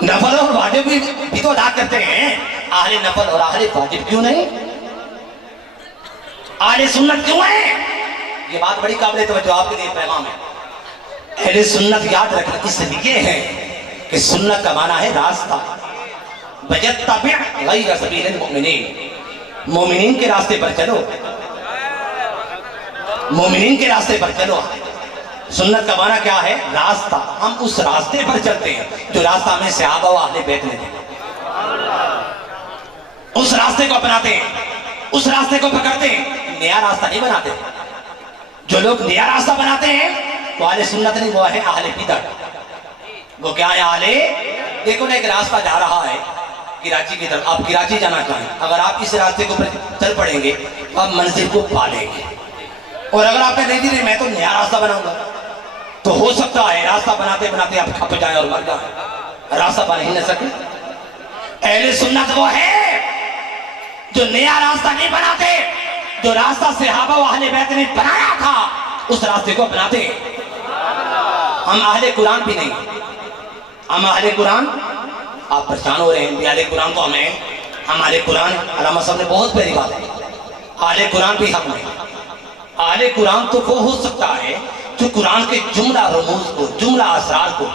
نفل اور واجب بھی تو ادا کرتے ہیں, اہل نفل اور اہل واجب کیوں نہیں؟ اہل سنت کیوں ہیں؟ یہ بات بڑی قابل توجہ آپ کے لیے پیغام ہے. اہل سنت یاد رکھنا اس لیے ہے کہ سنت کا معنی ہے راستہ. وَيَتَّبِعْ غَيْرَ سَبِيلِ الْمُؤْمِنِينَ, مومنین کے راستے پر چلو, مومنین کے راستے پر چلو. سنت کا معنی کیا ہے؟ راستہ. ہم اس راستے پر چلتے ہیں جو راستہ ہمیں صحابہ و اہل بیت نے دیا. اس راستے کو اپناتے ہیں, اس راستے کو پکڑتے ہیں, نیا راستہ نہیں بناتے. جو لوگ نیا راستہ بناتے ہیں وہ اہل سنت نہیں, وہ ہے اہل بدعت. وہ کیا ہے؟ اہل. دیکھو نا ایک راستہ جا رہا ہے کراچی کی طرف, آپ کراچی جانا چاہیں, اگر آپ اس راستے کو چل پڑیں گے تو آپ منزل کو پا لیں گے. اور اگر آپ کہتے ہیں میں تو نیا راستہ بناؤں گا تو ہو سکتا ہے راستہ بناتے بناتے آپ کھپ جائیں اور مر جائیں, راستہ بنا ہی نہ سکے. اہل سنت وہ ہے جو نیا راستہ نہیں بناتے, جو راستہ صحابہ و اہل بیت نے بنایا تھا اس راستے کو اپناتے ہیں. ہم اہل قرآن بھی نہیں, ہم اہل قرآن. آپ پریشان ہو رہے ہیں اہل قرآن تو ہمیں, ہم اہل قرآن. علامہ صاحب نے بہت پیاری بات ہے, اہل قرآن بھی ہم نہیں. اہل قرآن تو وہ ہو سکتا ہے جو قرآن کے جملہ رموز کو, جملہ اسرار کو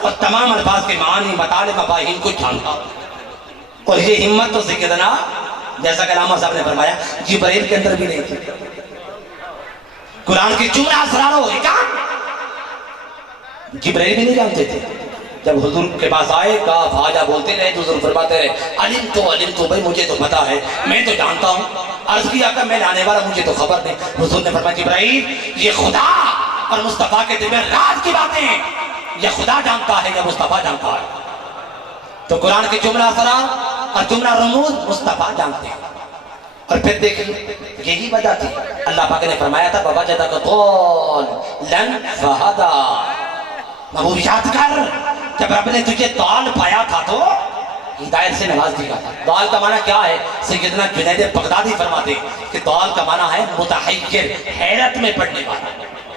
اور تمام الفاظ کے معانی, مطالب, مفاہیم کو جانتا. اور یہ ہمت تو سیدنا جیسا کہ علامہ صاحب نے فرمایا جبرائیل کے اندر بھی نہیں تھی. قرآن کی جملہ اسرار و حکام جبرائیل بھی نہیں جانتے تھے. جب حضور کے پاس آئے کہا فاجا بولتے رہے تو حضور فرماتے رہے علم تو بھائی مجھے تو پتا ہے, میں تو جانتا ہوں. عرض کیا کہ میں لانے والا مجھے تو خبر نہیں. حضور نے فرمایا جبرائیل یہ خدا اور مصطفیٰ کے دل میں راز کی باتیں ہیں, یہ خدا جانتا ہے یا مصطفیٰ جانتا ہے. تو قرآن کے جملہ اسرار اور جملہ رموز مصطفیٰ جانتے ہیں. اور پھر دیکھیں یہی وجہ تھی اللہ پاک نے فرمایا تھا فوجدک ضالًا فہدیٰ. محبوب یاد کر جب رب نے تجھے ضال پایا تھا تو ہدایت سے نواز دیا تھا. ضال کا معنی کیا ہے؟ سیدنا جنید بغدادی فرماتے ہیں کہ ضال کا معنی ہے متحیر, حیرت میں پڑنے والا.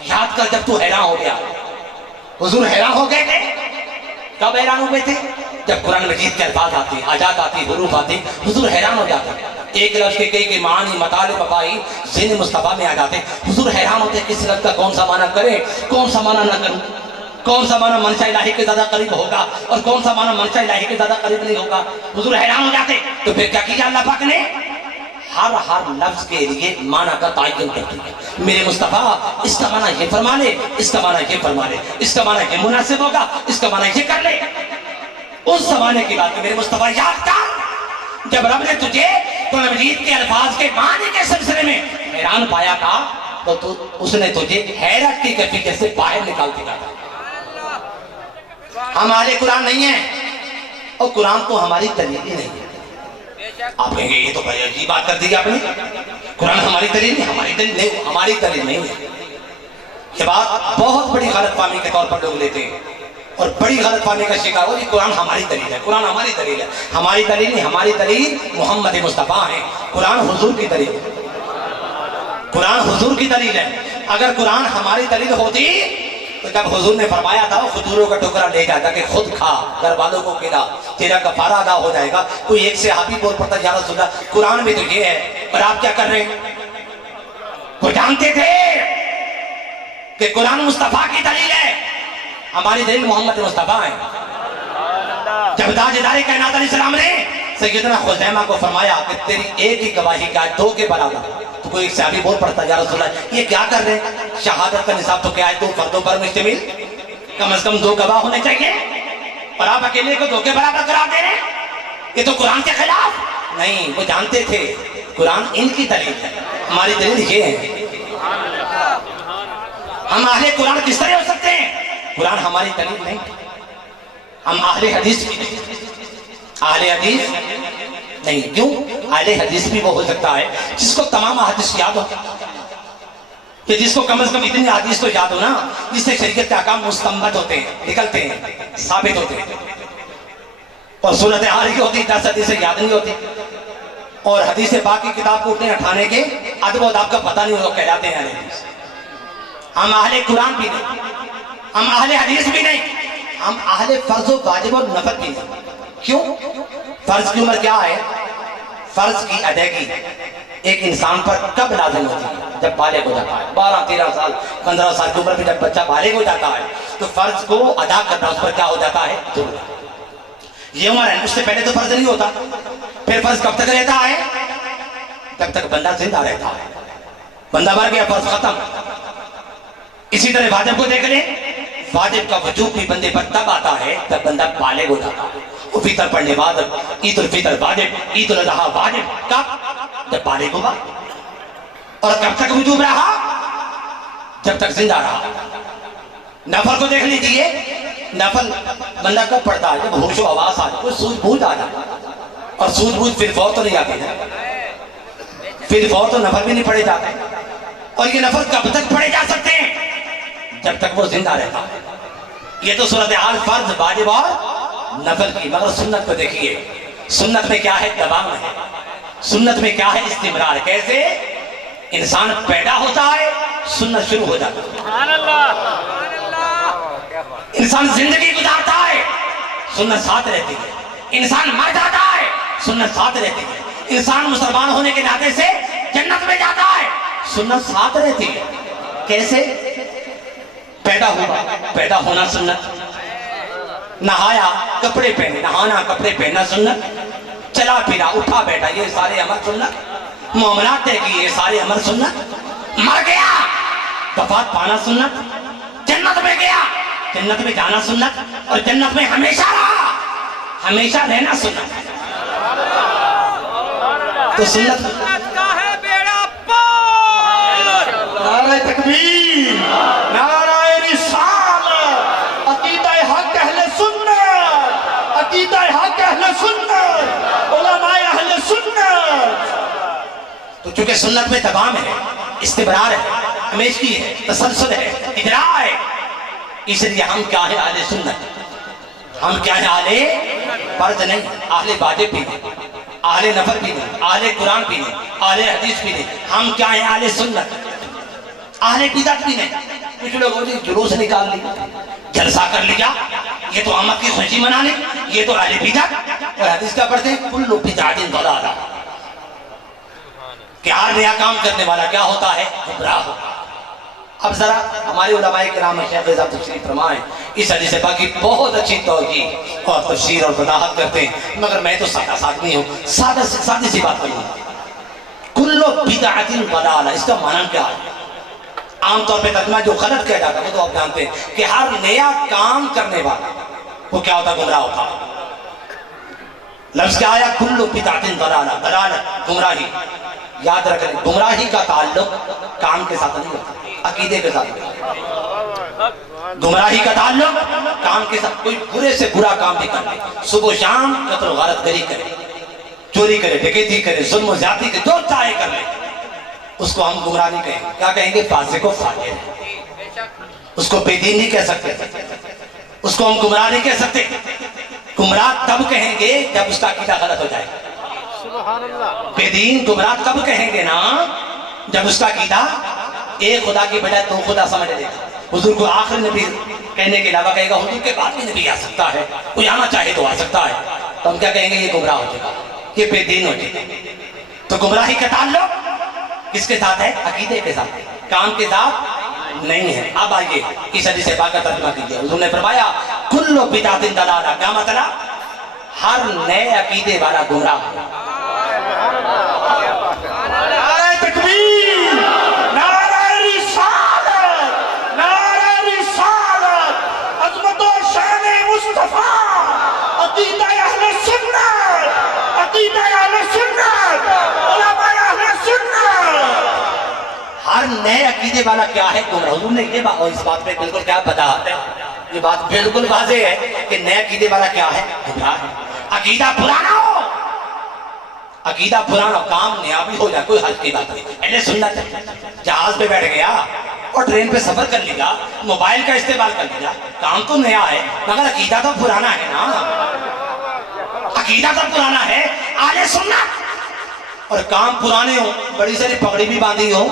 یاد کر جب تو حیران ہو گیا. حضور حیران ہو گئے تھے. کب حیران ہو گئے تھے؟ جب قرآن مجید کے الفاظ آتے, آیات آتی, حروف آتے, حضور حیران ہو جاتے. ایک لفظ کے کئی معنی مطالب افائی ذہن مصطفیٰ میں آ جاتے. حضور حیران ہوتے کس لفظ کا کون سا معنی کرے, کون سا معنی نہ کروں, کون سا معنی منشا الہی کے زیادہ قریب ہوگا اور کون سا معنی منشا الہی کے زیادہ قریب نہیں ہوگا. حضور حیران ہو جاتے. تو پھر کیا کیا اللہ پاک نے ہر لفظ کے لیے معنی کا تعین کر دیا. میرے مصطفیٰ اس کا معنی یہ فرما لے, اس کا معنی یہ فرما لے, اس کا معنی یہ مناسب ہوگا, اس کا معنی یہ کر لے. اس زمانے کی بات میرے مصطفیٰ یاد کر جب رب نے تجھے قرآن مجید کے الفاظ کے معنی کے سلسلے میں حیران پایا تھا تو اس نے تجھے حیرت کی کیفیت سے باہر نکال دیا تھا. ہم اہل قرآن نہیں ہیں اور قرآن تو ہماری دلیل ہی نہیں ہے. آپ کہیں گے یہ تو بڑی عجیب بات کر دی آپ نے, قرآن ہماری دلیل نہیں, ہماری دلیل نہیں, ہماری دلیل نہیں ہے. یہ بات بہت بڑی غلط فہمی کے طور پر لوگ لیتے ہیں اور بڑی غلط فہمی کا شکار ہو. یہ قرآن ہماری دلیل ہے, قرآن ہماری دلیل ہے. ہماری دلیل نہیں, ہماری دلیل محمد مصطفیٰ ہے. قرآن حضور کی دلیل ہے, قرآن حضور کی دلیل ہے. اگر قرآن ہماری دلیل ہوتی تو جب حضور نے فرمایا تھا کھجوروں کا ٹکڑا لے جاتا کہ خود کھا, گھر والوں کو کھلا, تیرا کفارہ ادا ہو جائے گا. کوئی ایک صحابی بول پڑتا یا رسول اللہ قرآن میں تو یہ ہے, اور آپ کیا کر رہے ہیں؟ وہ جانتے تھے کہ قرآن مصطفیٰ کی دلیل ہے, ہماری دلیل محمد مصطفیٰ ہے. جب تاجدار کائنات علیہ السلام نے سیدنا خزیمہ کو فرمایا کہ تیری ایک ہی گواہی کا ہے 2 کے برابر, تو کوئی ایک صحابی بول پڑتا یا رسول اللہ یہ کیا کر رہے ہیں؟ شہادت کا نصاب تو کیا ہے 2 فردوں پر مشتمل, کم از کم 2 گواہ ہونے چاہیے, اور آپ اکیلے کو 2 کے برابر قرار دے رہے ہیں. یہ تو قرآن کے خلاف نہیں. وہ جانتے تھے قرآن ان کی دلیل ہے, ہماری دلیل یہ ہے. ہم اہل قرآن کس طرح ہو سکتے ہیں؟ قرآن ہماری دلیل نہیں. ہم اہل حدیث بھی نہیں, اہل حدیث نہیں. کیوں؟ اہل حدیث بھی وہ ہو سکتا ہے جس کو تمام حدیث یاد ہو, کہ جس کو کم از کم اتنی حدیث تو یاد ہو نا جس سے شریعت کے احکام مستنبط ہوتے ہیں, نکلتے ہیں, ثابت ہوتے ہیں. اور صورت حال کی ہوتی 10 حدیثیں یاد نہیں ہوتی, اور حدیث پاک کی کتاب کو اٹھنے اٹھانے کے ادب و اداب کا پتہ نہیں, وہ کہلاتے ہیں اہل حدیث. ہم اہل قرآن بھی نہیں, ہم اہل حدیث بھی نہیں, ہم اہل فرض و واجب اور نفل بھی نہیں. کیوں؟ فرض کی عمر کیا ہے؟ فرض کی ادائیگی ایک انسان پر کب لازم ہوتی ہے؟ جب بالغ ہو جاتا ہے. 12 13 سال 15 سال کی عمر میں جب بچہ بالغ ہو جاتا ہے تو فرض کو ادا کرنا اس پر کیا ہو جاتا ہے؟ ضرورت. یہ عمر ہے, اس سے پہلے تو فرض نہیں ہوتا. پھر فرض کب تک رہتا ہے؟ جب تک بندہ زندہ رہتا ہے. بندہ مر گیا فرض ختم. اسی طرح واجب کو دیکھ لیں, واجب کا وجوب بھی بندے پر تب آتا ہے جب بندہ بالغ ہو جاتا ہے. وہ فطر پڑھنے بعد عید الفطر واجب, عید الاضحیٰ واجب, کب؟ جب بالغ ہوگا. اور کب تک وجوب رہا؟ جب تک زندہ رہا. نفل کو دیکھ لیجیے, نفل بندہ کب پڑھتا ہے؟ جب ہوش و حواس آ جائے, کوئی سوجھ بوجھ آ جائے. اور سوجھ بوجھ پھر فوت تو نہیں آتی ہے, پھر فوت تو نفل بھی نہیں پڑھے جاتے. اور یہ نفل کب تک پڑھے جا سکتے ہیں؟ جب تک وہ زندہ رہتا ہے. یہ تو صورتحال فرض واجب اور نفل کی. مگر سنت کو دیکھیے, سنت میں کیا ہے؟ دوام ہے. سنت میں کیا ہے؟ استمرار. کیسے؟ انسان پیدا ہوتا ہے سنت شروع ہو جاتا ہے. سبحان اللہ, انسان زندگی گزارتا ہے سنت ساتھ رہتی ہے. انسان مر جاتا ہے سنت ساتھ رہتی ہے. انسان مسلمان ہونے کے ناطے سے جنت میں جاتا ہے سنت ساتھ رہتی ہے. کیسے؟ پیدا ہوا, پیدا ہونا سنت. نہایا, کپڑے پہنے, نہانا کپڑے پہننا سنت. چلا پھرا اٹھا بیٹھا یہ سارے عمل سنت، معاملات طے کیے یہ سارے عمل سنت، مر گیا وفات پانا سنت، جنت میں گیا جنت میں جانا سنت، اور جنت میں ہمیشہ رہا ہمیشہ رہنا سنت۔ تو سنت سنت کا ہے بیڑا پار۔ نعرہ تکبیر، نعرہ رسالت، عقیدہ حق اہل سنت، عقیدہ حق اہل سنت، علماء اہل سنت۔ تو چونکہ سنت میں دوام ہے، استمرار ہے، ہمیشگی ہے، تسلسل ہے، اجراء ہے، اس لیے ہم کیا ہیں اہل سنت، ہم کیا ہیں اہل فرض نہیں، اہل واجب بھی نہیں، اہل نفل بھی نہیں، اہل قرآن بھی نہیں، اہل حدیث بھی نہیں، ہم کیا ہیں اہل سنت، اہل بدعت بھی نہیں۔ کچھ لوگوں نے جلوس نکال لیا، جلسہ کر لیا، یہ تو آمد کی خوشی منا لی، یہ تو اہل بدعت، اور حدیث کا پڑھتے ہیں کل بدعت ضلالہ، کہ ہر نیا کام کرنے والا کیا ہوتا ہے؟ گمراہ ہوتا ہے۔ اب ذرا ہمارے علماء کرام شیخ صاحب تشریف فرمائیں، اس حدیث پاک کی بہت اچھی توجیہ اور تفسیر اور وضاحت کرتے ہیں، مگر میں تو سادہ آدمی ہوں، سادی سی بات کروں، کل بدعت ضلالہ، اس کا معنی کیا ہے؟ عام طور پہ ترجمہ جو غلط کہا جاتا ہے وہ تو آپ جانتے ہیں کہ ہر نیا کام کرنے والا وہ کیا ہوتا ہے؟ گمراہ ہوتا ہے۔ لفظ کیا آیا؟ کل بدعت ضلالہ، ضلالت گمراہی۔ یاد رکھیں گمراہی کا تعلق کام کے ساتھ نہیں ہوتا، عقیدے کے ساتھ ہوتا ہے۔ گمراہی کا تعلق کام کے ساتھ، کوئی برے سے برا کام بھی کر لے، صبح و شام قتل و غارت گری کرے، چوری کرے، ڈکیتی کرے، ظلم و زیادتی کرے، جو چاہے کر لے، اس کو ہم گمراہ نہیں کہیں گے، کیا کہیں گے؟ فاسق و فاجر، اس کو بے دین نہیں کہہ سکتے، اس کو ہم گمراہ نہیں کہہ سکتے۔ گمراہ تب کہیں گے جب اس کا عقیدہ غلط ہو جائے، بے دین گمراہ تب کہیں گے نا جب اس کا عقیدہ ایک خدا کی بجائے دو خدا سمجھ لے گا۔ حضور کو آخر نبی کہنے کے علاوہ کہے گا حضور کے بعد بھی نبی آ سکتا ہے، کوئی آنا چاہے تو آ سکتا ہے، تو ہم کیا کہیں گے؟ یہ گمراہ ہو جائے گا، یہ بے دین ہو جائے گا۔ تو گمراہی کا تعلق کس کے ساتھ ہے؟ عقیدے کے ساتھ، کام کے ساتھ نہیں ہے۔ اب آئیے اس حدیث پاک کا ترجمہ کیجئے۔ حضور نے فرمایا کل بدعت ضلالہ، کیا مطلب؟ ہر نئے عقیدے والا گمراہ ہے۔ نعرہ تکبیر، نعرہ رسالت، نعرہ رسالت، عظمت و شان مصطفیٰ، عقیدہ اہل سنت، عقیدہ اہل سنت، علماء اہل سنت۔ ہر نئے عقیدے والا کیا ہے؟ گمراہ۔ حضور نے یہ بات، اس بات پہ بالکل کیا وضاحت ہے، یہ بات بالکل واضح ہے کہ نئے عقیدے والا کیا ہے؟ گمراہ ہے۔ عقیدہ پرانا ہو، عقیدہ پرانا ہو، کام نیا بھی ہو جائے، کوئی حرج کی بات نہیں۔ اہل سنت ہے، جہاز پہ بیٹھ گیا اور ٹرین پہ سفر کر لیا، موبائل کا استعمال کر لیا، کام تو نیا ہے مگر عقیدہ تو پرانا ہے نا، عقیدہ تو پرانا ہے۔ اہل سنت اور کام پرانے ہو، بڑی ساری پگڑی بھی باندھی ہو،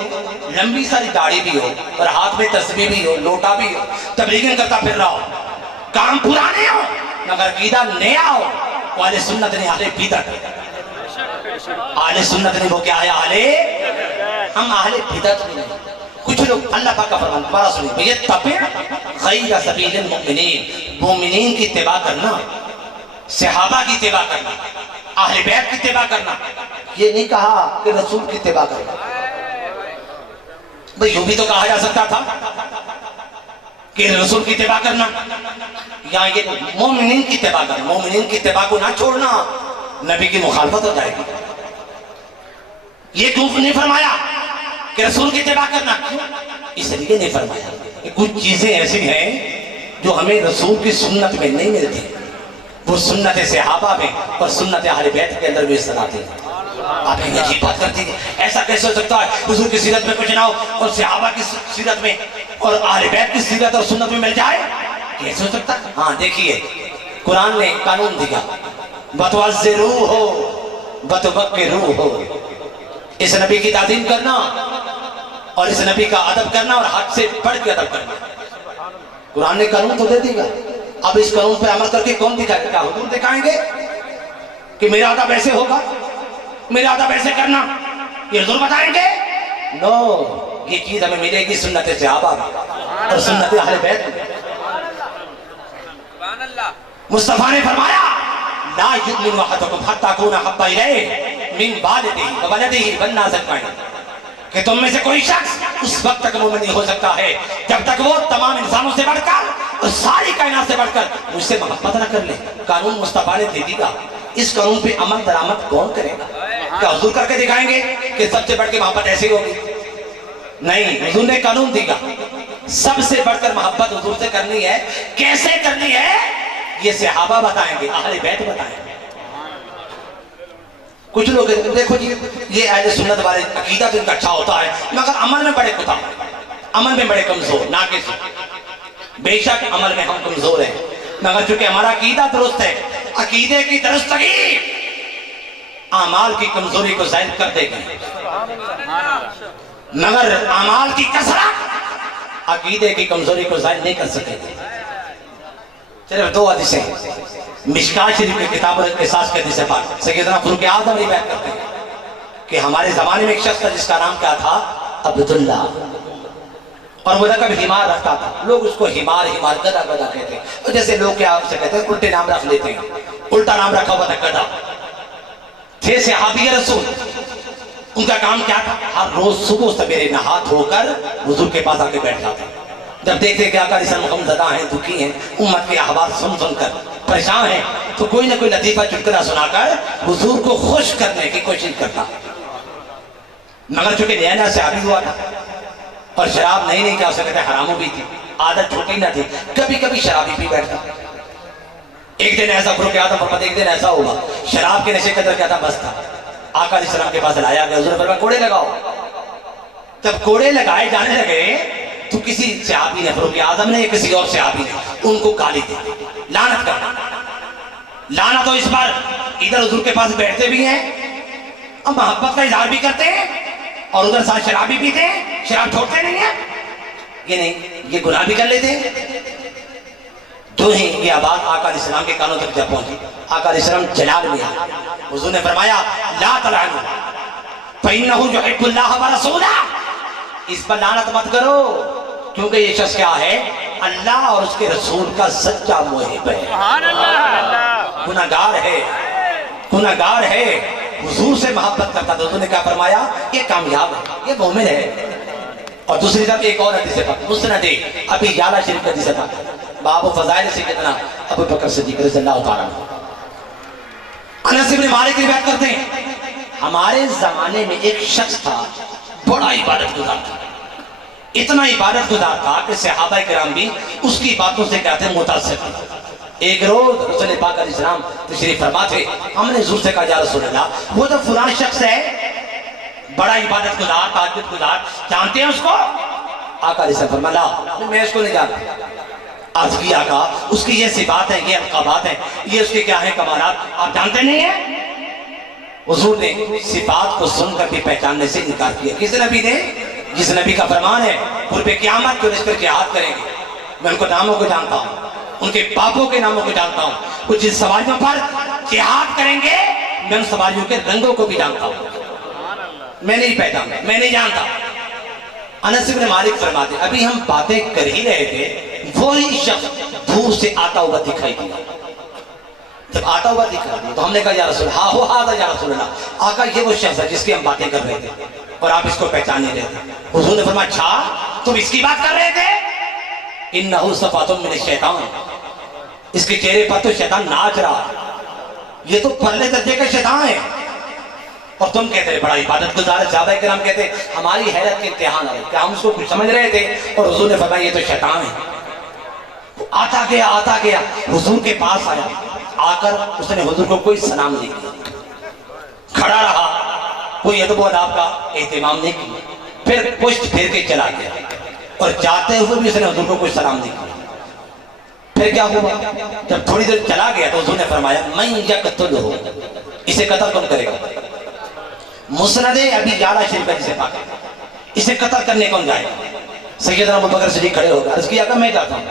لمبی ساری داڑھی بھی ہو، اور ہاتھ میں تسبیح بھی ہو، لوٹا بھی ہو، تبلیغیں کرتا پھر رہا ہو، کام پرانے ہو مگر عقیدہ نیا ہو، وہ اہل سنت نہیں، اہل بدعت۔ اہل سنت نہیں، وہ کیا ہے؟ اہل، ہم اہل بدعت بھی نہیں۔ کچھ لوگ اللہ پاک کا فرمان دوبارہ سنیں، یتبع غیر سبیل المؤمنین، مومنین کی اتباع کرنا، صحابہ کی اتباع کرنا، اہل بیت کی اتباع کرنا، یہ نہیں کہا کہ رسول کی اتباع کرنا۔ بھئی یوں بھی تو کہا جا سکتا تھا کہ رسول کی اتباع کرنا، یا یہ مومنین کی اتباع کرنا، مومنین کی اتباع کو نہ چھوڑنا، نبی کی مخالفت ہو جائے گی۔ یہ کیوں نہیں فرمایا کہ رسول کی اتباع کرنا؟ کیوں؟ اس لیے نہیں فرمایا کہ کچھ چیزیں ایسی ہیں جو ہمیں رسول کی سنت میں نہیں ملتی، وہ سنت صحابہ میں اور سنت اہل بیت کے اندر بھی اصطلاح تھی۔ آپ نے عجیب بات کرتی ہے، ایسا کیسے ہو سکتا ہے حضور کی سیرت میں کچھ نہ ہو اور صحابہ کی سیرت میں اور اہل بیت کی سیرت اور سنت میں مل جائے؟ کیسے ہو سکتا ہے؟ ہاں دیکھیے، قرآن نے قانون دیا، بتوزرو بتوکرو ہو، اس نبی کی تعظیم کرنا اور اس نبی کا ادب کرنا اور حد سے بڑھ کے ادب کرنا۔ قرآن نے قانون تو دے دیا، اب اس قانون پہ عمل کر کے کون دکھائے گا؟ کیا حضور دکھائیں گے کہ میرا ادب ایسے ہوگا، میرا ادب ایسے کرنا؟ یہ حضور بتائیں گے؟ نو، یہ چیز ہمیں ملے گی سنت صحابہ میں اور سنت اہل بیت میں۔ مصطفیٰ نے فرمایا لا یؤمن احدکم حتی یکون احب الیہ من والدہ وولدہ والناس اجمعین، کہ تم میں سے کوئی شخص اس وقت تک مومن نہیں ہو سکتا ہے جب تک وہ تمام انسانوں سے بڑھ کر اور ساری کائنات سے بڑھ کر مجھ سے محبت نہ کر لے۔ قانون مصطفیٰ نے دے دیا، اس قانون پہ عمل درآمد کون کرے گا؟ کیا حضور کر کے دکھائیں گے کہ سب سے بڑھ کے محبت ایسی ہوگی؟ نہیں، حضور نے قانون دیا، سب سے بڑھ کر محبت حضور سے کرنی ہے۔ کیسے کرنی ہے یہ صحابہ بتائیں گے، اہل بیت بتائیں گے۔ کچھ لوگ دیکھو جی یہ اہل سنت والے عقیدہ تو ان کا اچھا ہوتا ہے مگر عمل میں بڑے کتا، عمل میں بڑے کمزور، ناقص۔ بے شک عمل میں ہم کمزور ہیں مگر چونکہ ہمارا عقیدہ درست ہے، عقیدے کی درستگی اعمال کی کمزوری کو ظاہر کر دے گی، مگر اعمال کی کثرت عقیدے کی کمزوری کو ظاہر نہیں کر سکے گی۔ صرف دو حدیثیں مشکات شریف کی کتاب القصاص کے حدیث پاک سیدنا فاروق اعظم روایت کرتے ہیں کہ ہمارے زمانے میں ایک شخص تھا جس کا نام کیا تھا؟ عبداللہ، اور وہ لقب حمار رکھتا تھا۔ لوگ اس کو حمار گدھا کہتے ہیں، اور جیسے لوگ کیا آپ سے کہتے ہیں الٹے نام رکھ لیتے ہیں، الٹا نام رکھا ہوا تھا گدھا۔ تھے صحابی رسول، ان کا کام کیا تھا؟ ہر روز صبح سویرے نہا دھو کر حضور کے پاس آ کے بیٹھ جاتے، جب دیکھتے کہ آقا رسول غم زدہ ہیں، دکھی ہیں، امت کے احوال سن کر پریشان ہیں، تو کوئی نہ کوئی لطیفہ چٹکلا سنا کر حضور کو خوش کرنے کی کوشش کرتا۔ مگر چونکہ نیا نیا صحابی ہوا تھا اور شراب نہیں کیا اسے کہتے حرام بھی تھی، عادت چھوٹی نہ تھی، کبھی کبھی شرابی پی بیٹھتا۔ ایک دن ایسا فاروق اعظم فرماتے ایک دن ایسا ہوا شراب کے نشے قدر کیا تھا بس تھا، آقا علیہ السلام کے پاس لایا گیا، حضور نے فرمایا کوڑے لگاؤ۔ جب کوڑے لگائے جانے لگے تو کسی صحابی نے، فاروق اعظم نے یا کسی اور صحابی نے ان کو گالی دی، لعنت کرنا، لعنت تو اس پر ادھر حضور کے پاس بیٹھتے بھی ہیں اور محبت کا اظہار بھی کرتے ہیں اور ادھر ساتھ شراب بھی پیتے ہیں، شراب چھوڑتے نہیں ہیں، یہ نہیں یہ گناہ بھی کر لیتے ہیں۔ تو ہی یہ بات آقا علیہ السلام کے کانوں تک جب پہنچی، آقا علیہ السلام جلال میں آئے، حضور نے فرمایا لا تلعنوا فإنه يحب الله ورسوله، اس پر لعنت مت کرو کیونکہ یہ شخص کیا ہے؟ اللہ اور اس کے رسول کا سچا محب ہے، گناہگار ہے، گناہگار ہے، حضور سے محبت کرتا تھا۔ حضور نے کیا فرمایا؟ یہ کامیاب ہے، یہ مومن ہے۔ اور دوسری طرف ایک اور حدیث پاک مسند ابی یعلا شریف کا حدیث پاک باب فضائل سیدنا ابو بکر صدیق رضی اللہ تعالیٰ عنہ۔ انس بن مالک روایت کرتے ہیں ہمارے زمانے میں ایک شخص تھا بڑا عبادت گزار تھا، اتنا عبادت گزار تھا کہ صحابہ کرام بھی اس کی باتوں سے کہتے ہیں متاثر تھے۔ ایک روز رسول پاک علیہ السلام تشریف فرما تھے، ہم نے حضور سے کہا یا رسول اللہ وہ جو فلاں شخص ہے بڑا عبادت گزار تہجد گزار، جانتے ہیں اس کو؟ آقا علیہ السلام فرمایا لا میں اس کو نہیں جانتا۔ عرض کیا آقا اس کی یہ صفات ہیں، یہ القابات ہیں، یہ اس کے کیا ہیں کمالات، آپ جانتے نہیں ہیں؟ حضور نے صفات کو سن کر بھی پہچاننے سے انکار کیا۔ کس نبی نے؟ جس نبی کا فرمان ہے قرب قیامت جو اس پر جہاد کریں گے، میں ان کو ناموں کو جانتا ہوں، ان کے باپوں کے ناموں کو جانتا ہوں، وہ جس سواریوں پر جہاد کریں گے میں ان سواریوں کے رنگوں کو بھی جانتا ہوں، میں نہیں پہچانتا، میں نہیں جانتا۔ انس بن مالک فرماتے ابھی ہم باتیں کر ہی رہے تھے، وہی شخص دور سے آتا ہوا دکھائی دیا۔ جب آتا ہوا دکھائی دیا تو ہم نے کہا یا رسول ہاں ہو ہاں یا رسول اللہ، آقا یہ وہ شخص ہے جس کی ہم باتیں کر رہے تھے اور آپ اس کو پہچان نہیں رہے تھے۔ حضور نے فرمایا اچھا تم اس کی بات کر رہے تھے؟ انہو صفات من الشیطان، اس کے چہرے پر تو شیطان ناچ رہا ہے، یہ تو پرلے درجے کا شیطان ہے، اور تم کہتے ہیں بڑا عبادت گزار ہے۔ صحابہ کرام کہتے ہیں ہماری حیرت کے امتحان آئے کہ ہم اس کو کچھ سمجھ رہے تھے اور حضور نے فرمایا یہ تو شیطان ہے۔ آتا گیا حضور کے پاس آیا، آ کر اس نے حضور کو کوئی سلام نہیں کیا، کھڑا رہا، کوئی ادب و آداب کا اہتمام نہیں کیا، پھر پشت پھیر کے چلا گیا اور جاتے ہوئے بھی اس نے حضور کو کوئی سلام نہیں کیا۔ پھر کیا ہوا؟ جب تھوڑی دیر چلا گیا تو حضور نے فرمایا من یقتلہ، اسے قتل کون کرے گا؟ مسند ابی یعلا شریف کا جسے پاک ہے، اسے قتل کرنے کون جائے گا؟ سیدنا ابو بکر صدیق کھڑے ہو گئے، عرض کیا کہ میں جاتا ہوں۔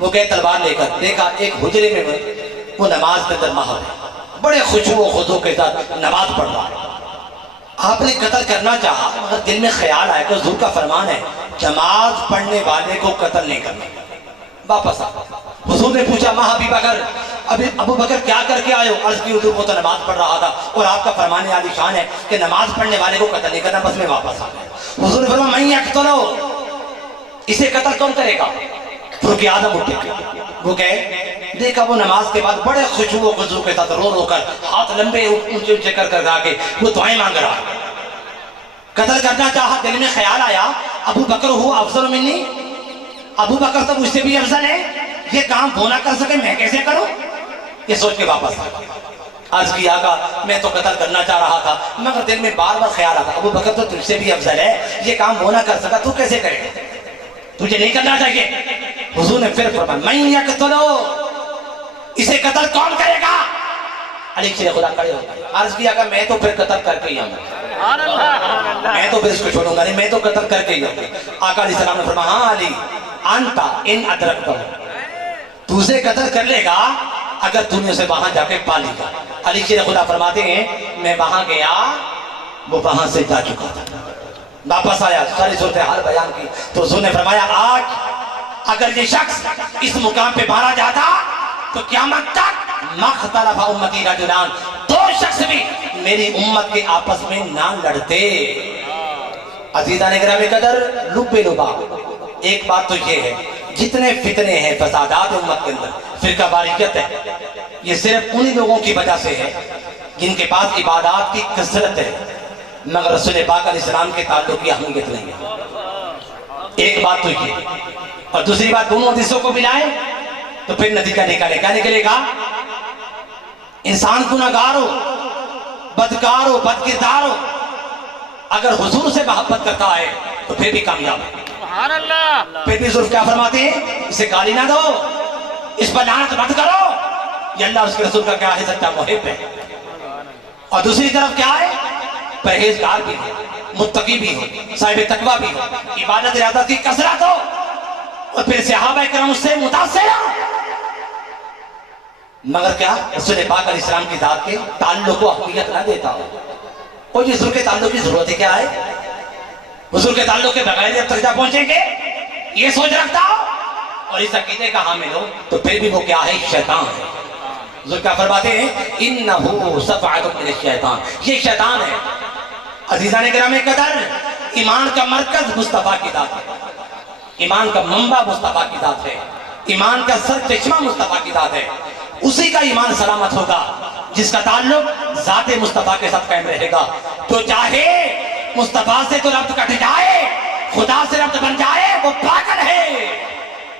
وہ گئے تلوار لے کر، دیکھا ایک حجرے میں وہ نماز کے اندر ماہر ہے، بڑے خشوع و خضوع کے ساتھ نماز پڑھ رہا ہے۔ آپ نے قتل کرنا چاہا مگر دل میں خیال آیا کہ حضور کا فرمان ہے نماز پڑھنے والے کو قتل نہیں کرنا، واپس آ۔ حضور نے پوچھا ما ابی بکر، ابھی ابو بکر کیا کر کے آئے ہو؟ عرض کی حضور وہ تو نماز پڑھ رہا تھا اور آپ کا فرمان عالی شان ہے کہ نماز پڑھنے والے کو قتل نہیں کرنا، بس میں واپس آ گیا۔ حضور نے فرمایا میں یقتلو، اسے قتل کون کرے گا؟ فاروق اعظم اٹھے، وہ کہے دیکھا وہ نماز کے بعد بڑے خشوع و خضوع کے ساتھ رو رو کر ہاتھ لمبے اونچے اونچے کر کر کے وہ دعائیں مانگ رہا، قتل کرنا چاہا، دل میں خیال آیا ابو بکر ہوا افضل منی، ابو بکر تو مجھ سے بھی افضل ہے، یہ کام وہ نہ کر سکے میں کیسے کروں؟ یہ سوچ کے واپس عرض کیا آقا میں تو قتل کرنا چاہ رہا تھا مگر دل میں بار بار خیال آتا ابو بکر تو تجھ سے بھی افضل ہے، یہ کام وہ نہ کر سکا تو کیسے کرے گا؟ تجھے نہیں کرنا چاہیے۔ حضور نے پھر فرمایا میں یقتلو، اسے قتل کون کرے گا؟ علی شیر خدا کھڑے ہو گئے، عرض کیا کہ میں تو پھر قتل کر کے ہی آؤں گا، میں تو پھر اس کو چھوڑوں گا نہیں، میں تو قتل کر کے ہی آؤں گا۔ آقا علیہ السلام نے فرمایا ہاں علی انتا ان ادرکتہ، تو اسے قتل کر لے گا اگر تو نے اسے وہاں جا کے پا لیا۔ علی شیر خدا فرماتے ہیں میں وہاں گیا، وہ وہاں سے جا چکا تھا، واپس آیا، ساری صورتحال بیان کی تو حضور نے فرمایا آج اگر یہ شخص اس مقام پہ مارا جاتا تو قیامت تک مختلف امتی رجلان، دو شخص بھی میری امت کے آپس میں نہ لڑتے۔ عزیزان گرامی قدر لبے لبا، ایک بات تو یہ ہے جتنے فتنے ہیں فسادات امت کے اندر، فرقہ واریت ہے، یہ صرف انہی لوگوں کی وجہ سے ہے جن کے پاس عبادات کی کثرت ہے مگر رسول پاک علیہ السلام کے تعلق کی اہمیت نہیں ہے۔ ایک بات تو یہ، اور دوسری بات دونوں حدیثوں کو ملائے تو پھر نتیجہ نکالے، کیا نکلے گا؟ انسان گناہگار ہو، بدکار ہو، بدکردار ہو، اگر حضور سے محبت کرتا ہے تو پھر بھی کامیاب ہے۔ پھر بھی حضور کیا فرماتے ہیں؟ اسے گالی نہ دو، اس پر لعنت مت کرو، یہ اللہ اس کے رسول کا کیا ہے؟ سچا محب ہے۔ اور دوسری طرف کیا ہے؟ پرہیزگار بھی ہو، متقی بھی ہو، صاحب تقویٰ بھی ہو، عبادت ارادت کی کثرت ہو، اور پھر صحابہ کرام اس سے متاثر ہو، مگر کیا رسول پاک علیہ السلام کی ذات کے تعلق کو اہمیت نہ دیتا ہو۔ کوئی حضور کے تعلق کی ضرورت ہے کیا ہے؟ حضور کے تعلق کے بغیر جب تک جا پہنچیں گے یہ سوچ رکھتا ہو اور اس عقیدے کا حامل ہو تو پھر بھی وہ کیا ہے؟ شیطان ہے۔ حضور کیا فرماتے ہیں؟ انہو صفعۃ من الشیطان، یہ شیطان ہے۔ عزیزان گرامی قدر ایمان کا مرکز مصطفیٰ کی ذات ہے، ایمان کا منبع مصطفیٰ کی ذات ہے، ایمان کا سر چشمہ مصطفیٰ کی ذات ہے، اسی کا ایمان سلامت ہوگا جس کا تعلق ذات مصطفیٰ کے ساتھ قائم رہے گا۔ تو چاہے مصطفیٰ سے تو ربط کٹ جائے، خدا سے ربط بن جائے، وہ پاگل ہے،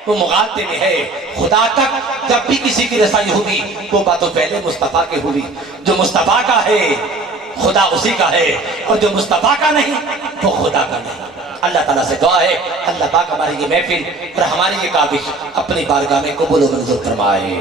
وہ مغالطے میں ہے۔ خدا تک جب بھی کسی کی رسائی ہوگی وہ بات تو پہلے مصطفیٰ کی ہوگی، جو مصطفیٰ کا ہے خدا اسی کا ہے، اور جو مصطفیٰ کا نہیں وہ خدا کا نہیں۔ اللہ تعالیٰ سے دعا ہے اللہ پاک ہماری یہ محفل اور ہماری یہ کاوش اپنی بارگاہ میں قبول و منظور فرمائے۔